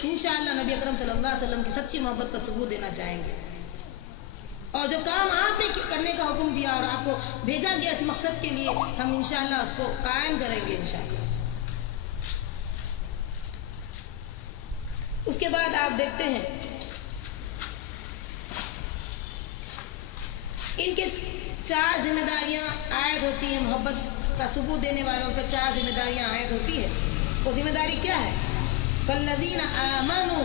انشاءاللہ نبی اکرم صلی اللہ علیہ وسلم کی سچی محبت کا ثبوت دینا چاہیں گے، اور جو کام آپ نے کرنے کا حکم دیا اور آپ کو بھیجا گیا اس مقصد کے لیے ہم انشاءاللہ اس کو قائم کریں گے انشاءاللہ۔ اس کے بعد آپ دیکھتے ہیں ان کے 4 ذمہ داریاں عائد ہوتی ہیں، محبت کا ثبوت دینے والوں پر 4 ذمہ داریاں عائد ہوتی ہے۔ وہ ذمہ داری کیا ہے؟ فالذین آمنوا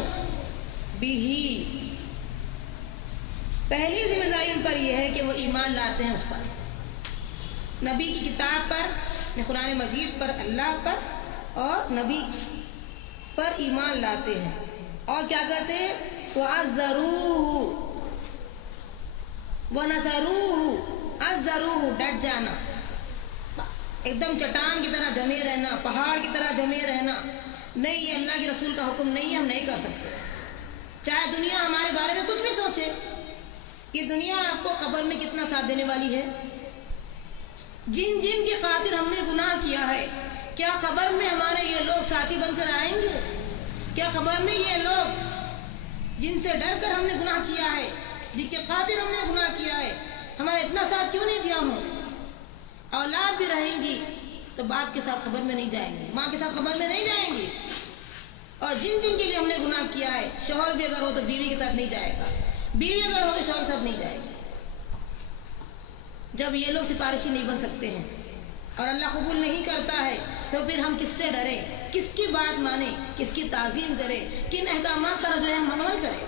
بہ، پہلی ذمہ داری ان پر یہ ہے کہ وہ ایمان لاتے ہیں اس پر، نبی کی کتاب پر، قرآن مجید پر، اللہ پر اور نبی پر ایمان لاتے ہیں، اور کیا کرتے ہیں؟ وَعَزَّرُوهُ وَنَصَرُوهُ، عَزَّرُوهُ ڈٹ جانا، ایک دم چٹان کی طرح جمے رہنا، پہاڑ کی طرح جمے رہنا، نہیں یہ اللہ کے رسول کا حکم نہیں ہے، ہم نہیں کر سکتے، چاہے دنیا ہمارے بارے میں کچھ بھی سوچے۔ یہ دنیا آپ کو قبر میں کتنا ساتھ دینے والی ہے؟ جن جن کی خاطر ہم نے گناہ کیا ہے، کیا قبر میں ہمارے یہ لوگ ساتھی بن کر آئیں گے؟ کیا قبر میں یہ لوگ جن سے ڈر کر ہم نے گناہ کیا ہے، جن کے خاطر ہم نے گناہ کیا ہے، ہمارا اتنا ساتھ کیوں نہیں دیا انہوں نے؟ اولاد بھی رہیں گی تو باپ کے ساتھ خبر میں نہیں جائیں گی، ماں کے ساتھ خبر میں نہیں جائیں گی، اور جن جن کے لیے ہم نے گناہ کیا ہے، شوہر بھی اگر ہو تو بیوی کے ساتھ نہیں جائے گا، بیوی اگر ہو تو شوہر کے ساتھ نہیں جائے گی۔ جب یہ لوگ سفارشی نہیں بن سکتے ہیں اور اللہ قبول نہیں کرتا ہے تو پھر ہم کس سے ڈریں، کس کی بات مانیں، کس کی تعظیم کریں، کن احکامات پر جو ہے ہم عمل کریں؟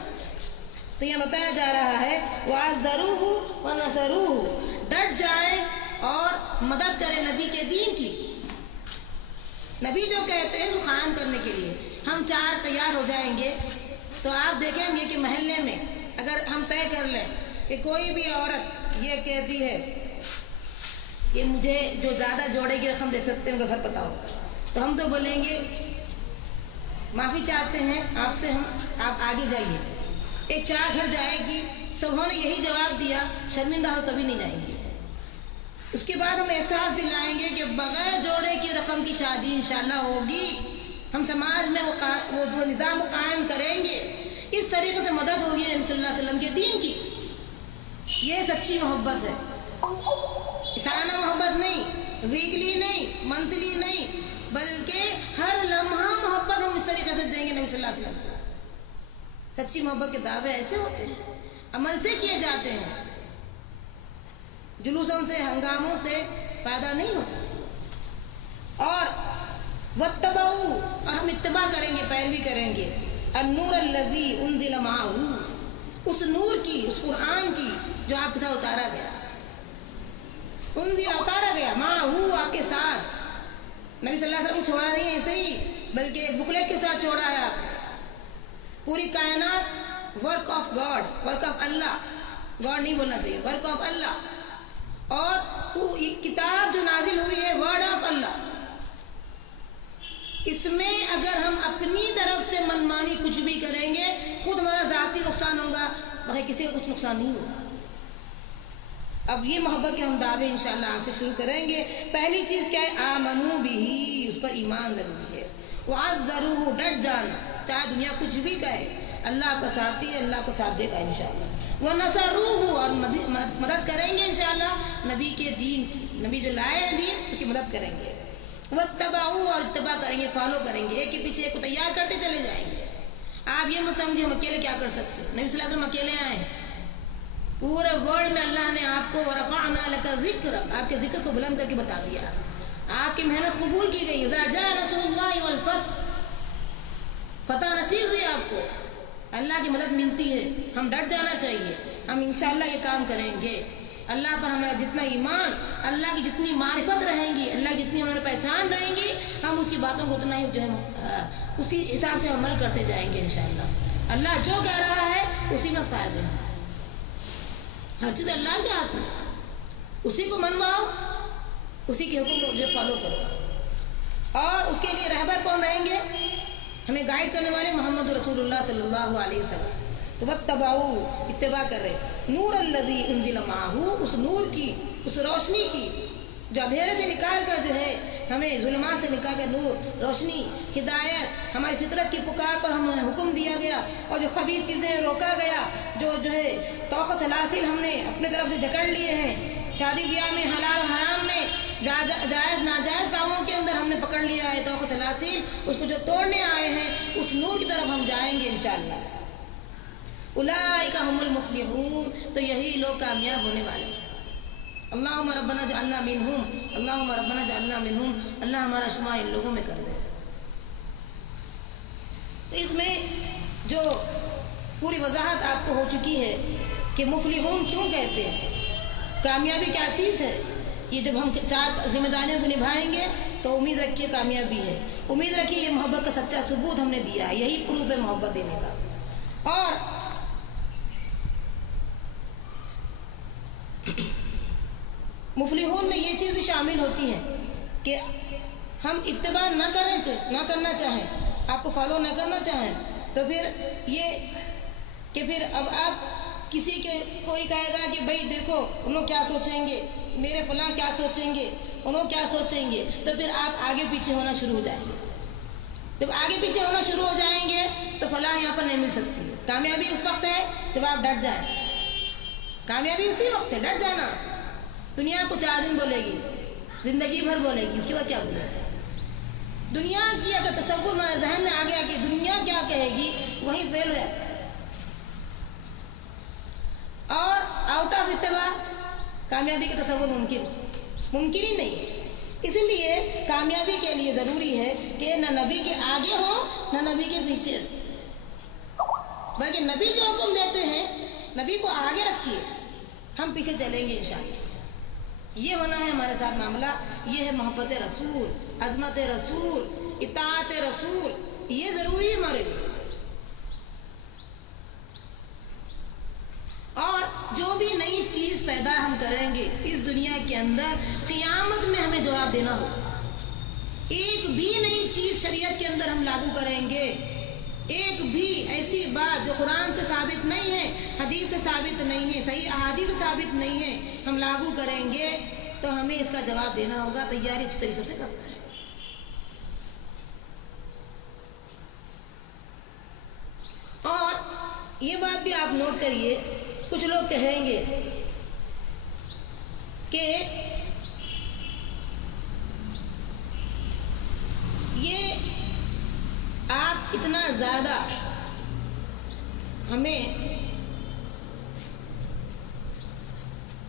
تو یہ بتایا جا رہا ہے وَعَزَّرُوهُ وَنَصَرُوهُ، ڈٹ جائیں اور مدد کریں نبی کے دین کی۔ نبی جو کہتے ہیں وہ قائم کرنے کے لیے ہم چار تیار ہو جائیں گے تو آپ دیکھیں گے کہ محلے میں اگر ہم طے کر لیں کہ کوئی بھی عورت یہ کہتی ہے کہ مجھے جو زیادہ جوڑے کی رقم دے سکتے ہیں ان کا گھر پتا ہو، تو ہم تو بولیں گے معافی چاہتے ہیں آپ سے، آپ آگے جائیے۔ ایک چار گھر جائے گی، سبوں نے یہی جواب دیا، شرمندہ ہو کبھی نہیں جائیں گے۔ اس کے بعد ہم احساس دلائیں گے کہ بغیر جوڑے کی رقم کی شادی انشاءاللہ ہوگی، ہم سماج میں وہ جو نظام قائم کریں گے، اس طریقے سے مدد ہوگی نبی صلی اللہ علیہ وسلم کے دین کی۔ یہ سچی محبت ہے، سالانہ محبت نہیں، ویکلی نہیں، منتھلی نہیں، بلکہ ہر لمحہ محبت ہم اس طریقے سے دیں گے نبی صلی اللہ علیہ وسلم سے۔ سچی محبت کے دعوے ایسے ہوتے ہیں، عمل سے کیے جاتے ہیں، جلوسوں سے ہنگاموں سے فائدہ نہیں ہوتا۔ اور وَاتَّبَعُوا، اور ہم اتباع کریں گے، پیروی کریں گے، النور الذی انزل معہ، اس نور کی، اس قرآن کی جو آپ کے ساتھ اتارا گیا، انزل اتارا گیا، معہ آپ کے ساتھ۔ نبی صلی اللہ علیہ وسلم چھوڑا نہیں ایسے ہی، بلکہ ایک بکلیٹ کے ساتھ چھوڑا ہے آپ نے۔ پوری کائنات work of God, work of Allah, God نہیں بولنا چاہیے، ورک آف اللہ، اور کتاب جو نازل ہوئی ہے ورڈ آف اللہ، اس میں اگر ہم اپنی طرف سے منمانی کچھ بھی کریں گے خود ہمارا ذاتی نقصان ہوگا، باقی کسی کا کچھ نقصان نہیں ہوگا۔ اب یہ محبت کے ہم دعوے انشاءاللہ آج سے شروع کریں گے۔ پہلی چیز کیا ہے؟ آمنو بھی، اس پر ایمان ضروری ہے۔ وعزروہ، ڈٹ جانا، چاہے دنیا کچھ بھی کہے، اللہ آپ کا ساتھی ہے، اللہ آپ کا ساتھ دے گا انشاءاللہ۔ ونصروہ، اور مدد کریں گے انشاءاللہ نبی کے دین کی، نبی جو لائے ہیں دین اس کی مدد کریں گے۔ واتبعوا، اور اتباع کریں گے، فالو کریں گے، ایک کے پیچھے ایک کو تیار کرتے چلے جائیں گے۔ آپ یہ مت سمجھیں ہم اکیلے کیا کر سکتے ہیں، نبی صلی اللہ علیہ وسلم اکیلے آئے ہیں، پورے ورلڈ میں اللہ نے آپ کو ورفعنا لک ذکرک، آپ کے ذکر کو بلند کر کے بتا دیا، آپ کی محنت قبول کی گئی۔ اذا جاء نصر اللہ والفتح، فتح نصیب ہوئی آپ کو، اللہ کی مدد ملتی ہے۔ ہم ڈٹ جانا چاہیے، ہم انشاءاللہ یہ کام کریں گے۔ اللہ پر ہمارا جتنا ایمان، اللہ کی جتنی معرفت رہیں گی، اللہ کی جتنی ہماری پہچان رہیں گی، ہم اس کی باتوں کو اتنا ہی جو ہے اسی حساب سے عمل کرتے جائیں گے انشاءاللہ۔ اللہ جو کہہ رہا ہے اسی میں فائدہ ہے، ہر چیز اللہ کے ہاتھ میں، اسی کو منواؤ، اسی کے حکم کو جو فالو کرو۔ اور اس کے لیے رہبر کون رہیں گے؟ ہمیں گائیڈ کرنے والے محمد رسول اللہ صلی اللہ علیہ وسلم۔ تو واتبعوا، اتباع کر رہے، نور الذی انزل معہ، اس نور کی، اس روشنی کی جو اندھیرے سے نکال کر جو ہے ہمیں ظلمات سے نکال کر نور، روشنی، ہدایت، ہماری فطرت کی پکار پر ہمیں حکم دیا گیا، اور جو خبیث چیزیں روکا گیا، جو ہے توق و سلاسل ہم نے اپنے طرف سے جکڑ لیے ہیں، شادی بیاہ میں، حلال و حرام میں، جائز ناجائز کاموں کے اندر ہم نے پکڑ لیا ہے توق و سلاسل، اس کو جو توڑنے آئے ہیں اس نور کی طرف ہم جائیں گے انشاءاللہ۔ اولئک هم المفلحون، تو یہی لوگ کامیاب ہونے والے ہیں۔ اللہم ربنا جعلنا منہم، اللہم ربنا جعلنا منہم، اللہ ہمارا شمار ان لوگوں میں کر دے۔ اس میں جو پوری وضاحت آپ کو ہو چکی ہے کہ مفلحون کیوں کہتے ہیں، کامیابی کیا چیز ہے، یہ جب ہم چار ذمہ داریوں کو نبھائیں گے تو امید رکھیے کامیابی ہے، امید رکھیے یہ محبت کا سچا ثبوت ہم نے دیا ہے، یہی پروف ہے محبت دینے کا۔ اور مفلحون میں یہ چیز بھی شامل ہوتی ہے کہ ہم اتباع نہ کرنا چاہیں، آپ کو فالو نہ کرنا چاہیں، تو پھر یہ کہ پھر اب آپ کسی کے کوئی کہے گا کہ بھائی دیکھو انہوں کیا سوچیں گے، میرے فلاں کیا سوچیں گے، انہوں کیا سوچیں گے، تو پھر آپ آگے پیچھے ہونا شروع ہو جائیں گے۔ جب آگے پیچھے ہونا شروع ہو جائیں گے تو فلاح یہاں پر نہیں مل سکتی۔ کامیابی اس وقت ہے جب آپ ڈٹ جائیں، کامیابی اسی وقت ہے، ڈٹ جانا. دنیا کو 4 دن بولے گی، زندگی بھر بولے گی، اس کے بعد کیا بولے گی؟ دنیا کی اگر تصور ذہن میں آ گیا کہ دنیا کیا کہے گی، وہیں فیل ہو جاتا ہے. اور آؤٹ آف اتباع کامیابی کا تصور ممکن ہی نہیں ہے. اسی لیے کامیابی کے لیے ضروری ہے کہ نہ نبی کے آگے ہو نہ نبی کے پیچھے، بلکہ نبی جو حکم دیتے ہیں نبی کو آگے رکھیے، ہم پیچھے چلیں گے انشاءاللہ. یہ ہونا ہے ہمارے ساتھ معاملہ. یہ ہے محبت رسول، عظمت رسول، اطاعت رسول. یہ ضروری ہے ہمارے لیے. اور جو بھی نئی چیز پیدا ہم کریں گے اس دنیا کے اندر، قیامت میں ہمیں جواب دینا ہوگا. ایک بھی نئی چیز شریعت کے اندر ہم لاگو کریں گے، ایک بھی ایسی بات جو قرآن سے ثابت نہیں ہے، حدیث سے ثابت نہیں ہے، صحیح احادیث سے ثابت نہیں ہے، ہم لاگو کریں گے تو ہمیں اس کا جواب دینا ہوگا. تیاری اچھی طریقے سے کرنا ہے. اور یہ بات بھی آپ نوٹ کریے، کچھ لوگ کہیں گے کہ یہ آپ اتنا زیادہ ہمیں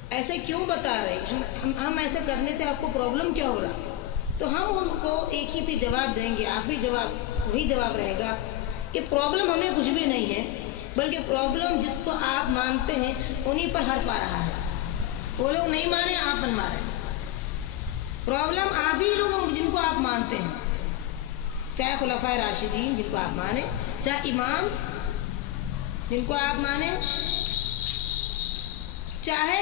ایسے کیوں بتا رہے ہیں، ہم ایسے کرنے سے آپ کو پرابلم کیا ہو رہا؟ تو ہم ان کو ایک ہی پہ جواب دیں گے، آخری جواب وہی جواب رہے گا کہ پرابلم ہمیں کچھ بھی نہیں ہے، بلکہ پرابلم جس کو آپ مانتے ہیں انہی پر حرف آ رہا ہے. وہ لوگ نہیں مانے، آپ من مارے. پرابلم آپ ہی لوگوں جن کو آپ مانتے ہیں، چاہے خلفائے راشدین جن کو آپ مانیں، چاہے امام جن کو آپ مانیں، چاہے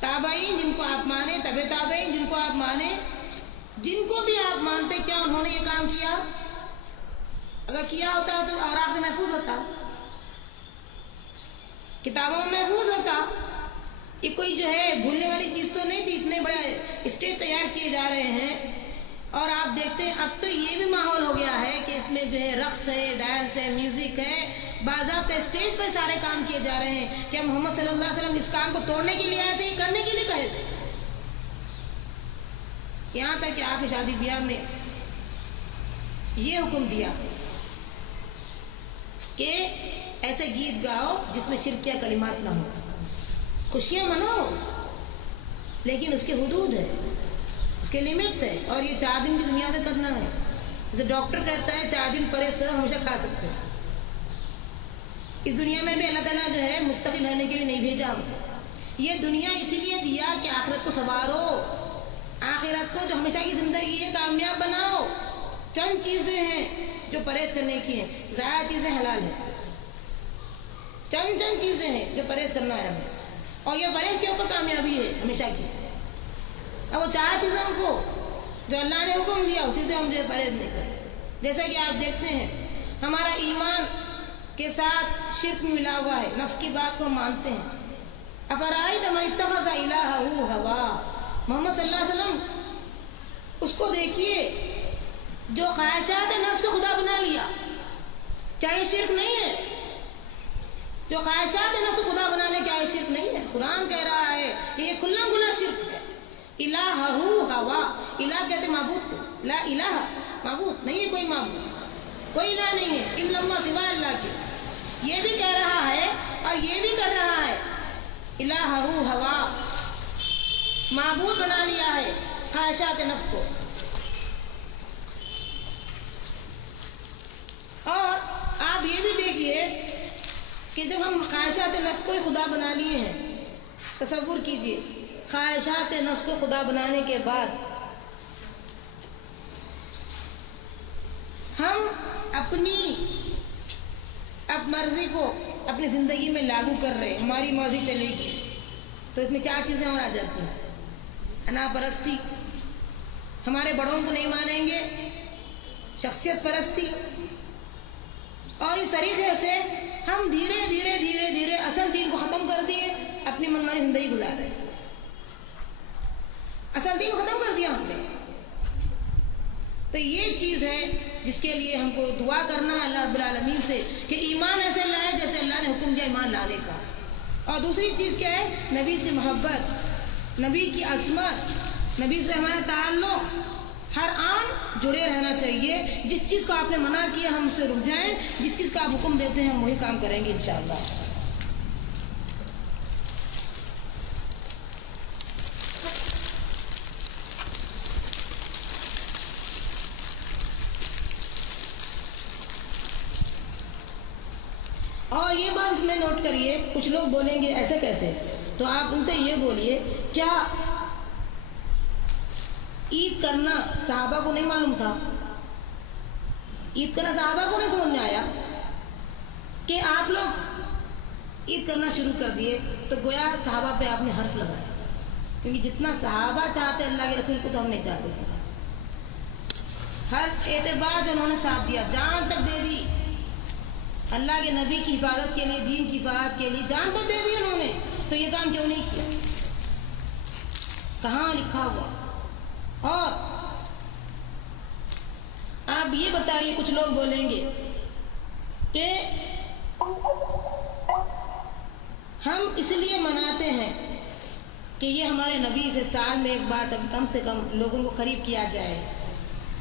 تابعین جن کو آپ مانیں، تبع تابعین جن کو آپ مانیں، جن کو بھی آپ مانتے، کیا انہوں نے یہ کام کیا؟ اگر کیا ہوتا تو اوراق میں محفوظ ہوتا، کتابوں میں محفوظ ہوتا. یہ کوئی جو ہے بھولنے والی چیز تو نہیں تھی. اتنے بڑے اسٹیج تیار کیے جا رہے ہیں اور آپ دیکھتے ہیں اب تو یہ بھی ماحول ہو گیا ہے کہ اس میں جو ہے رقص ہے، ڈانس ہے، میوزک ہے، باضابطہ اسٹیج پہ سارے کام کیے جا رہے ہیں. کہ محمد صلی اللہ علیہ وسلم اس کام کو توڑنے کے لیے آئے تھے، کرنے کے لیے کہے تھے. یہاں تک کہ آپ نے شادی بیاہ میں یہ حکم دیا کہ ایسے گیت گاؤ جس میں شرک یا کلمات نہ ہو، خوشیاں مناؤ، لیکن اس کے حدود ہے، اس کے لیمٹس ہے. اور یہ 4 دن کی دنیا میں کرنا ہے. جیسے ڈاکٹر کہتا ہے 4 دن پرہیز کرو، ہمیشہ کھا سکتے ہیں. اس دنیا میں بھی اللہ تعالیٰ جو ہے مستقل رہنے کے لیے نہیں بھیجا ہم. یہ دنیا اسی لیے دیا کہ آخرت کو سنوارو، آخرت کو جو ہمیشہ کی زندگی ہے کامیاب بناؤ. چند چیزیں ہیں جو پرہیز کرنے کی ہیں، زیادہ چیزیں حلال ہیں. چند چیزیں ہیں جو پرہیز کرنا ہے ہمیں، اور یہ پرہیز کے اوپر کامیابی ہے ہمیشہ کی. اب وہ 4 چیزوں کو جو اللہ نے حکم دیا اسی سے ہم جو پرہیز نہیں کرتے. جیسا کہ آپ دیکھتے ہیں ہمارا ایمان کے ساتھ شرک ملا ہوا ہے، نفس کی بات کو مانتے ہیں. افرائیت من اتخذ الہہ ہوا، محمد صلی اللہ علیہ وسلم اس کو دیکھیے جو خواہشات نفس کو خدا بنا لیا. کیا یہ شرک نہیں ہے؟ جو خواہشات نفس کو خدا بنانے کیا یہ شرک نہیں ہے؟ قرآن کہہ رہا ہے کہ یہ کھلا کھلا شرک ہے. الہہ ہوا، الہ کہتے معبود کو، لا الہ معبود نہیں ہے، کوئی معبود، کوئی الہ نہیں ہے الا اللہ سوائے اللہ کے. یہ بھی کہہ رہا ہے اور یہ بھی کر رہا ہے. الہہ ہوا، معبود بنا لیا ہے خواہشات نفس کو. اور آپ یہ بھی دیکھیے کہ جب ہم خواہشات نفس کو خدا بنا لیے ہیں، تصور کیجئے خواہشات نفس کو خدا بنانے کے بعد ہم اپنی مرضی کو اپنی زندگی میں لاگو کر رہے ہیں، ہماری مرضی چلے گی، تو اس میں 4 چیزیں اور آ جاتی ہیں. انا پرستی، ہمارے بڑوں کو نہیں مانیں گے، شخصیت پرستی، اور اس طریقے سے ہم دھیرے دھیرے اصل دین کو ختم کر دیے، اپنی منمانی زندگی گزار رہے ہیں. اصل دین کو ختم کر دیا ہم نے. تو یہ چیز ہے جس کے لیے ہم کو دعا کرنا ہے اللہ رب العالمین سے کہ ایمان ایسے لائے جیسے اللہ نے حکم دیا ایمان لانے کا. اور دوسری چیز کیا ہے؟ نبی سے محبت، نبی کی عظمت، نبی سے ہمارا تعلق ہر آن جڑے رہنا چاہیے۔ جس چیز کو آپ نے منع کیا ہم اس سے رک جائیں، جس چیز کا آپ حکم دیتے ہیں ہم وہی کام کریں گے انشاءاللہ۔ اور یہ بات اس میں نوٹ کریے، کچھ لوگ بولیں گے ایسے کیسے، تو آپ ان سے یہ بولیے کیا عید کرنا صحابہ کو نہیں معلوم تھا؟ عید کرنا صحابہ کو نہیں سمجھ میں آیا کہ آپ لوگ عید کرنا شروع کر دیے؟ تو گویا صحابہ پہ آپ نے حرف لگایا، کیونکہ جتنا صحابہ چاہتے اللہ کے رسول کو تو ہم نہیں چاہتے تھے۔ ہر اعتبار سے انہوں نے ساتھ دیا، جان تک دے دی اللہ کے نبی کی حفاظت کے لیے، دین کی حفاظت کے لیے جان تک دے دی انہوں نے، تو یہ کام کیوں نہیں کیا؟ کہاں لکھا ہوا؟ اور آپ یہ بتائیے، کچھ لوگ بولیں گے کہ ہم اس لیے مناتے ہیں کہ یہ ہمارے نبی سے سال میں ایک بار کم سے کم لوگوں کو قریب کیا جائے،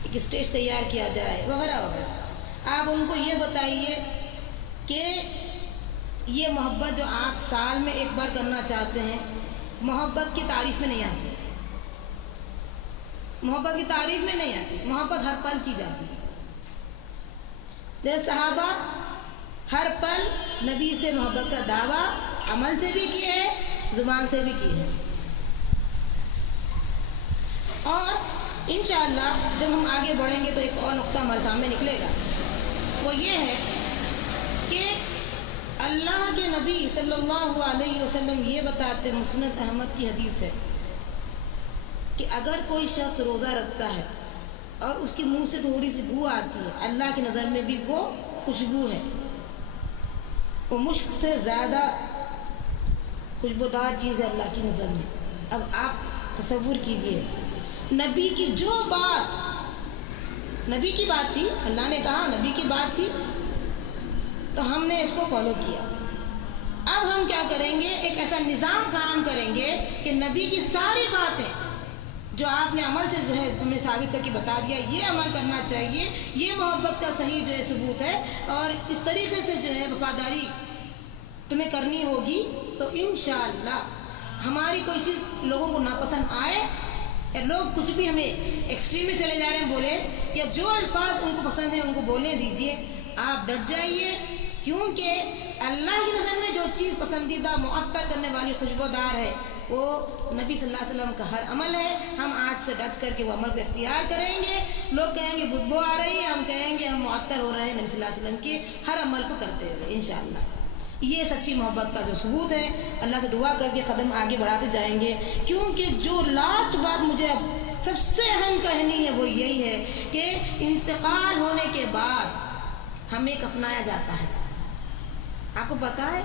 ایک اسٹیج تیار کیا جائے وغیرہ وغیرہ۔ آپ ان کو یہ بتائیے کہ یہ محبت جو آپ سال میں ایک بار کرنا چاہتے ہیں، محبت کی تعریف میں نہیں آتی، محبت کی تعریف میں نہیں آتی، محبت ہر پل کی جاتی ہے۔ جیسے صحابہ ہر پل نبی سے محبت کا دعویٰ عمل سے بھی کیے ہے، زبان سے بھی کی ہے۔ اور انشاءاللہ جب ہم آگے بڑھیں گے تو ایک اور نقطہ ہمارے سامنے نکلے گا، وہ یہ ہے کہ اللہ کے نبی صلی اللہ علیہ وسلم یہ بتاتے، مسند احمد کی حدیث ہے کہ اگر کوئی شخص روزہ رکھتا ہے اور اس کے منہ سے تھوڑی سی بو آتی ہے، اللہ کی نظر میں بھی وہ خوشبو ہے، وہ مشک سے زیادہ خوشبودار چیز ہے اللہ کی نظر میں۔ اب آپ تصور کیجئے، نبی کی جو بات، نبی کی بات تھی، اللہ نے کہا نبی کی بات تھی، تو ہم نے اس کو فالو کیا۔ اب ہم کیا کریں گے؟ ایک ایسا نظام قائم کریں گے کہ نبی کی ساری باتیں جو آپ نے عمل سے جو ہے ہمیں ثابت کر کے بتا دیا، یہ عمل کرنا چاہیے، یہ محبت کا صحیح جو ہے ثبوت ہے، اور اس طریقے سے جو ہے وفاداری تمہیں کرنی ہوگی، تو انشاءاللہ ہماری کوئی چیز لوگوں کو ناپسند آئے، یا لوگ کچھ بھی ہمیں ایکسٹریم میں چلے جا رہے ہیں بولے، یا جو الفاظ ان کو پسند ہیں ان کو بولنے دیجئے، آپ ڈٹ جائیے، کیونکہ اللہ کی نظر میں جو چیز پسندیدہ معطر کرنے والی خوشبودار ہے وہ نبی صلی اللہ علیہ وسلم کا ہر عمل ہے۔ ہم آج سے ڈٹ کر کے وہ عمل کو اختیار کریں گے۔ لوگ کہیں گے بدبو آ رہی ہے، ہم کہیں گے ہم معطر ہو رہے ہیں نبی صلی اللہ علیہ وسلم کے ہر عمل کو کرتے ہوئے انشاءاللہ۔ یہ سچی محبت کا جو ثبوت ہے، اللہ سے دعا کر کے قدم آگے بڑھاتے جائیں گے، کیونکہ جو لاسٹ بات مجھے اب سب سے اہم کہنی ہے وہ یہی ہے کہ انتقال ہونے کے بعد ہمیں کفنایا جاتا ہے۔ آپ کو پتا ہے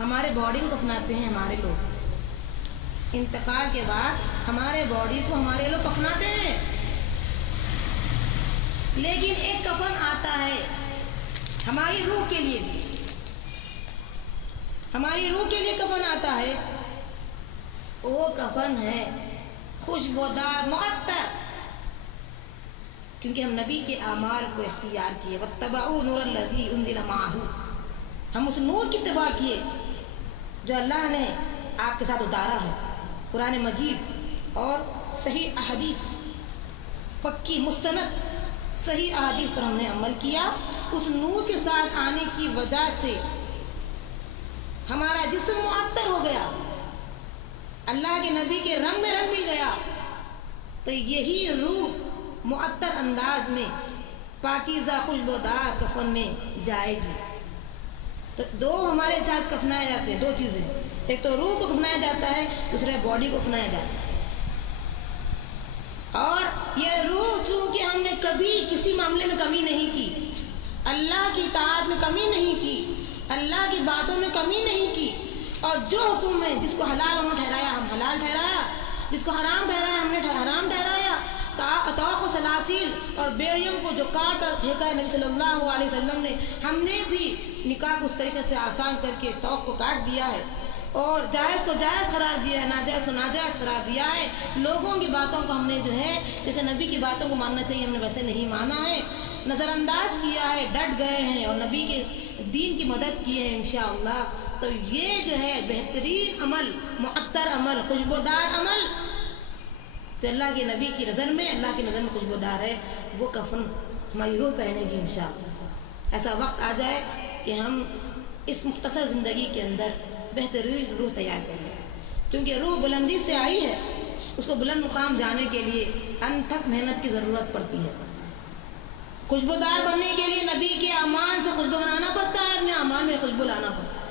ہمارے باڈی کو کفناتے ہیں ہمارے لوگ، انتقال کے بعد ہمارے باڈی کو ہمارے لوگ کفناتے ہیں، لیکن ایک کفن آتا ہے ہماری روح کے لیے بھی، ہماری روح کے لیے کفن آتا ہے، وہ کفن ہے خوشبودار معطر، کیونکہ ہم نبی کے اعمال کو اختیار کیے، واتبعوا نور الذی انزل معہ، ہم اس نور کی اتباع کیے جو اللہ نے آپ کے ساتھ اتارا ہے، قرآن مجید اور صحیح احادیث، پکی مستند صحیح احادیث پر ہم نے عمل کیا۔ اس نور کے ساتھ آنے کی وجہ سے ہمارا جسم معطر ہو گیا، اللہ کے نبی کے رنگ میں رنگ مل گیا، تو یہی روح معطر انداز میں پاکیزہ خوشبودار کفن میں جائے گی۔ تو دو ہمارے ساتھ کفنائے جاتے ہیں، دو چیزیں، ایک تو روح کو کفنایا جاتا ہے، دوسرے باڈی کو کفنایا جاتا ہے۔ اور یہ روح چونکہ ہم نے کبھی کسی معاملے میں کمی نہیں کی، اللہ کی اطاعت میں کمی نہیں کی، اللہ کی باتوں میں کمی نہیں کی، اور جو حکم ہے جس کو حلال انہوں نے ٹھہرایا ہم حلال ٹھہرایا، جس کو حرام ٹھہرایا ہم نے حرام ٹھہرایا، طاق و سلاسل اور بیڑیوں کو جو کاٹ کر پھینکا ہے نبی صلی اللہ علیہ وسلم نے، ہم نے بھی نکاح کو اس طریقے سے آسان کر کے طاق کو کاٹ دیا ہے۔ اور جائز کو جائز قرار دیا ہے، ناجائز کو ناجائز قرار دیا ہے۔ لوگوں کی باتوں کو ہم نے جو ہے جیسے نبی کی باتوں کو ماننا چاہیے ہم نے ویسے نہیں مانا ہے، نظر انداز کیا ہے، ڈٹ گئے ہیں اور نبی کے دین کی مدد کی ہے انشاءاللہ۔ تو یہ جو ہے بہترین عمل، معطر عمل، خوشبودار عمل تو اللہ کے نبی کی نظر میں، اللہ کی نظر میں خوشبودار ہے، وہ کفن ہماری روح پہنے گی انشاءاللہ۔ ایسا وقت آ جائے کہ ہم اس مختصر زندگی کے اندر بہترین روح تیار کر لیں، کیونکہ روح بلندی سے آئی ہے، اس کو بلند مقام جانے کے لیے انتھک محنت کی ضرورت پڑتی ہے۔ خوشبودار بننے کے لیے نبی کے اعمال سے خوشبو بنانا پڑتا ہے، اپنے اعمال میں خوشبو لانا پڑتا ہے۔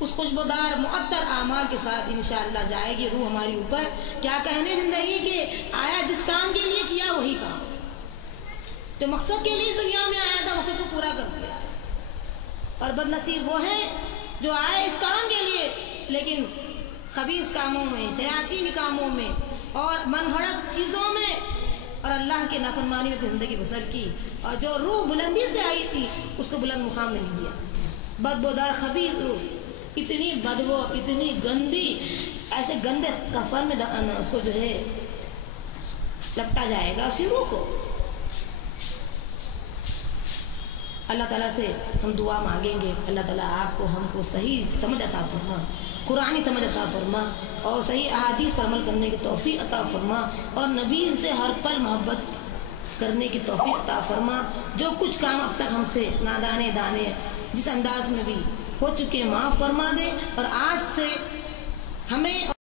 اس خوشبودار معطر اعمال کے ساتھ انشاءاللہ جائے گی روح ہماری اوپر۔ کیا کہنے زندگی کے، آیا جس کام کے لیے کیا وہی کام، جو مقصد کے لیے دنیا میں آیا تھا مقصد کو پورا کر دیا۔ اور بد نصیب وہ ہیں جو آئے اس کام کے لیے لیکن خبیث کاموں میں، شیاطین کاموں میں اور من گھڑت چیزوں میں اور اللہ کے نافرمانی میں زندگی بسر کی، اور جو روح بلندی سے آئی تھی اس کو بلند مقام نہیں دیا۔ بدبودار خبیث روح، اتنی بدبو، اتنی گندی، ایسے گندے کفن میں اس کو جو ہے لپٹا جائے گا اسی روح کو۔ اللہ تعالیٰ سے ہم دعا مانگیں گے، اللہ تعالیٰ آپ کو ہم کو صحیح سمجھ عطا فرما، قرآنی سمجھ عطا فرما اور صحیح احادیث پر عمل کرنے کی توفیق عطا فرما اور نبی سے ہر پل محبت کرنے کی توفیق عطا فرما۔ جو کچھ کام اب تک ہم سے نادانے دانے جس انداز میں بھی ہو چکے معاف فرما دے، اور آج سے ہمیں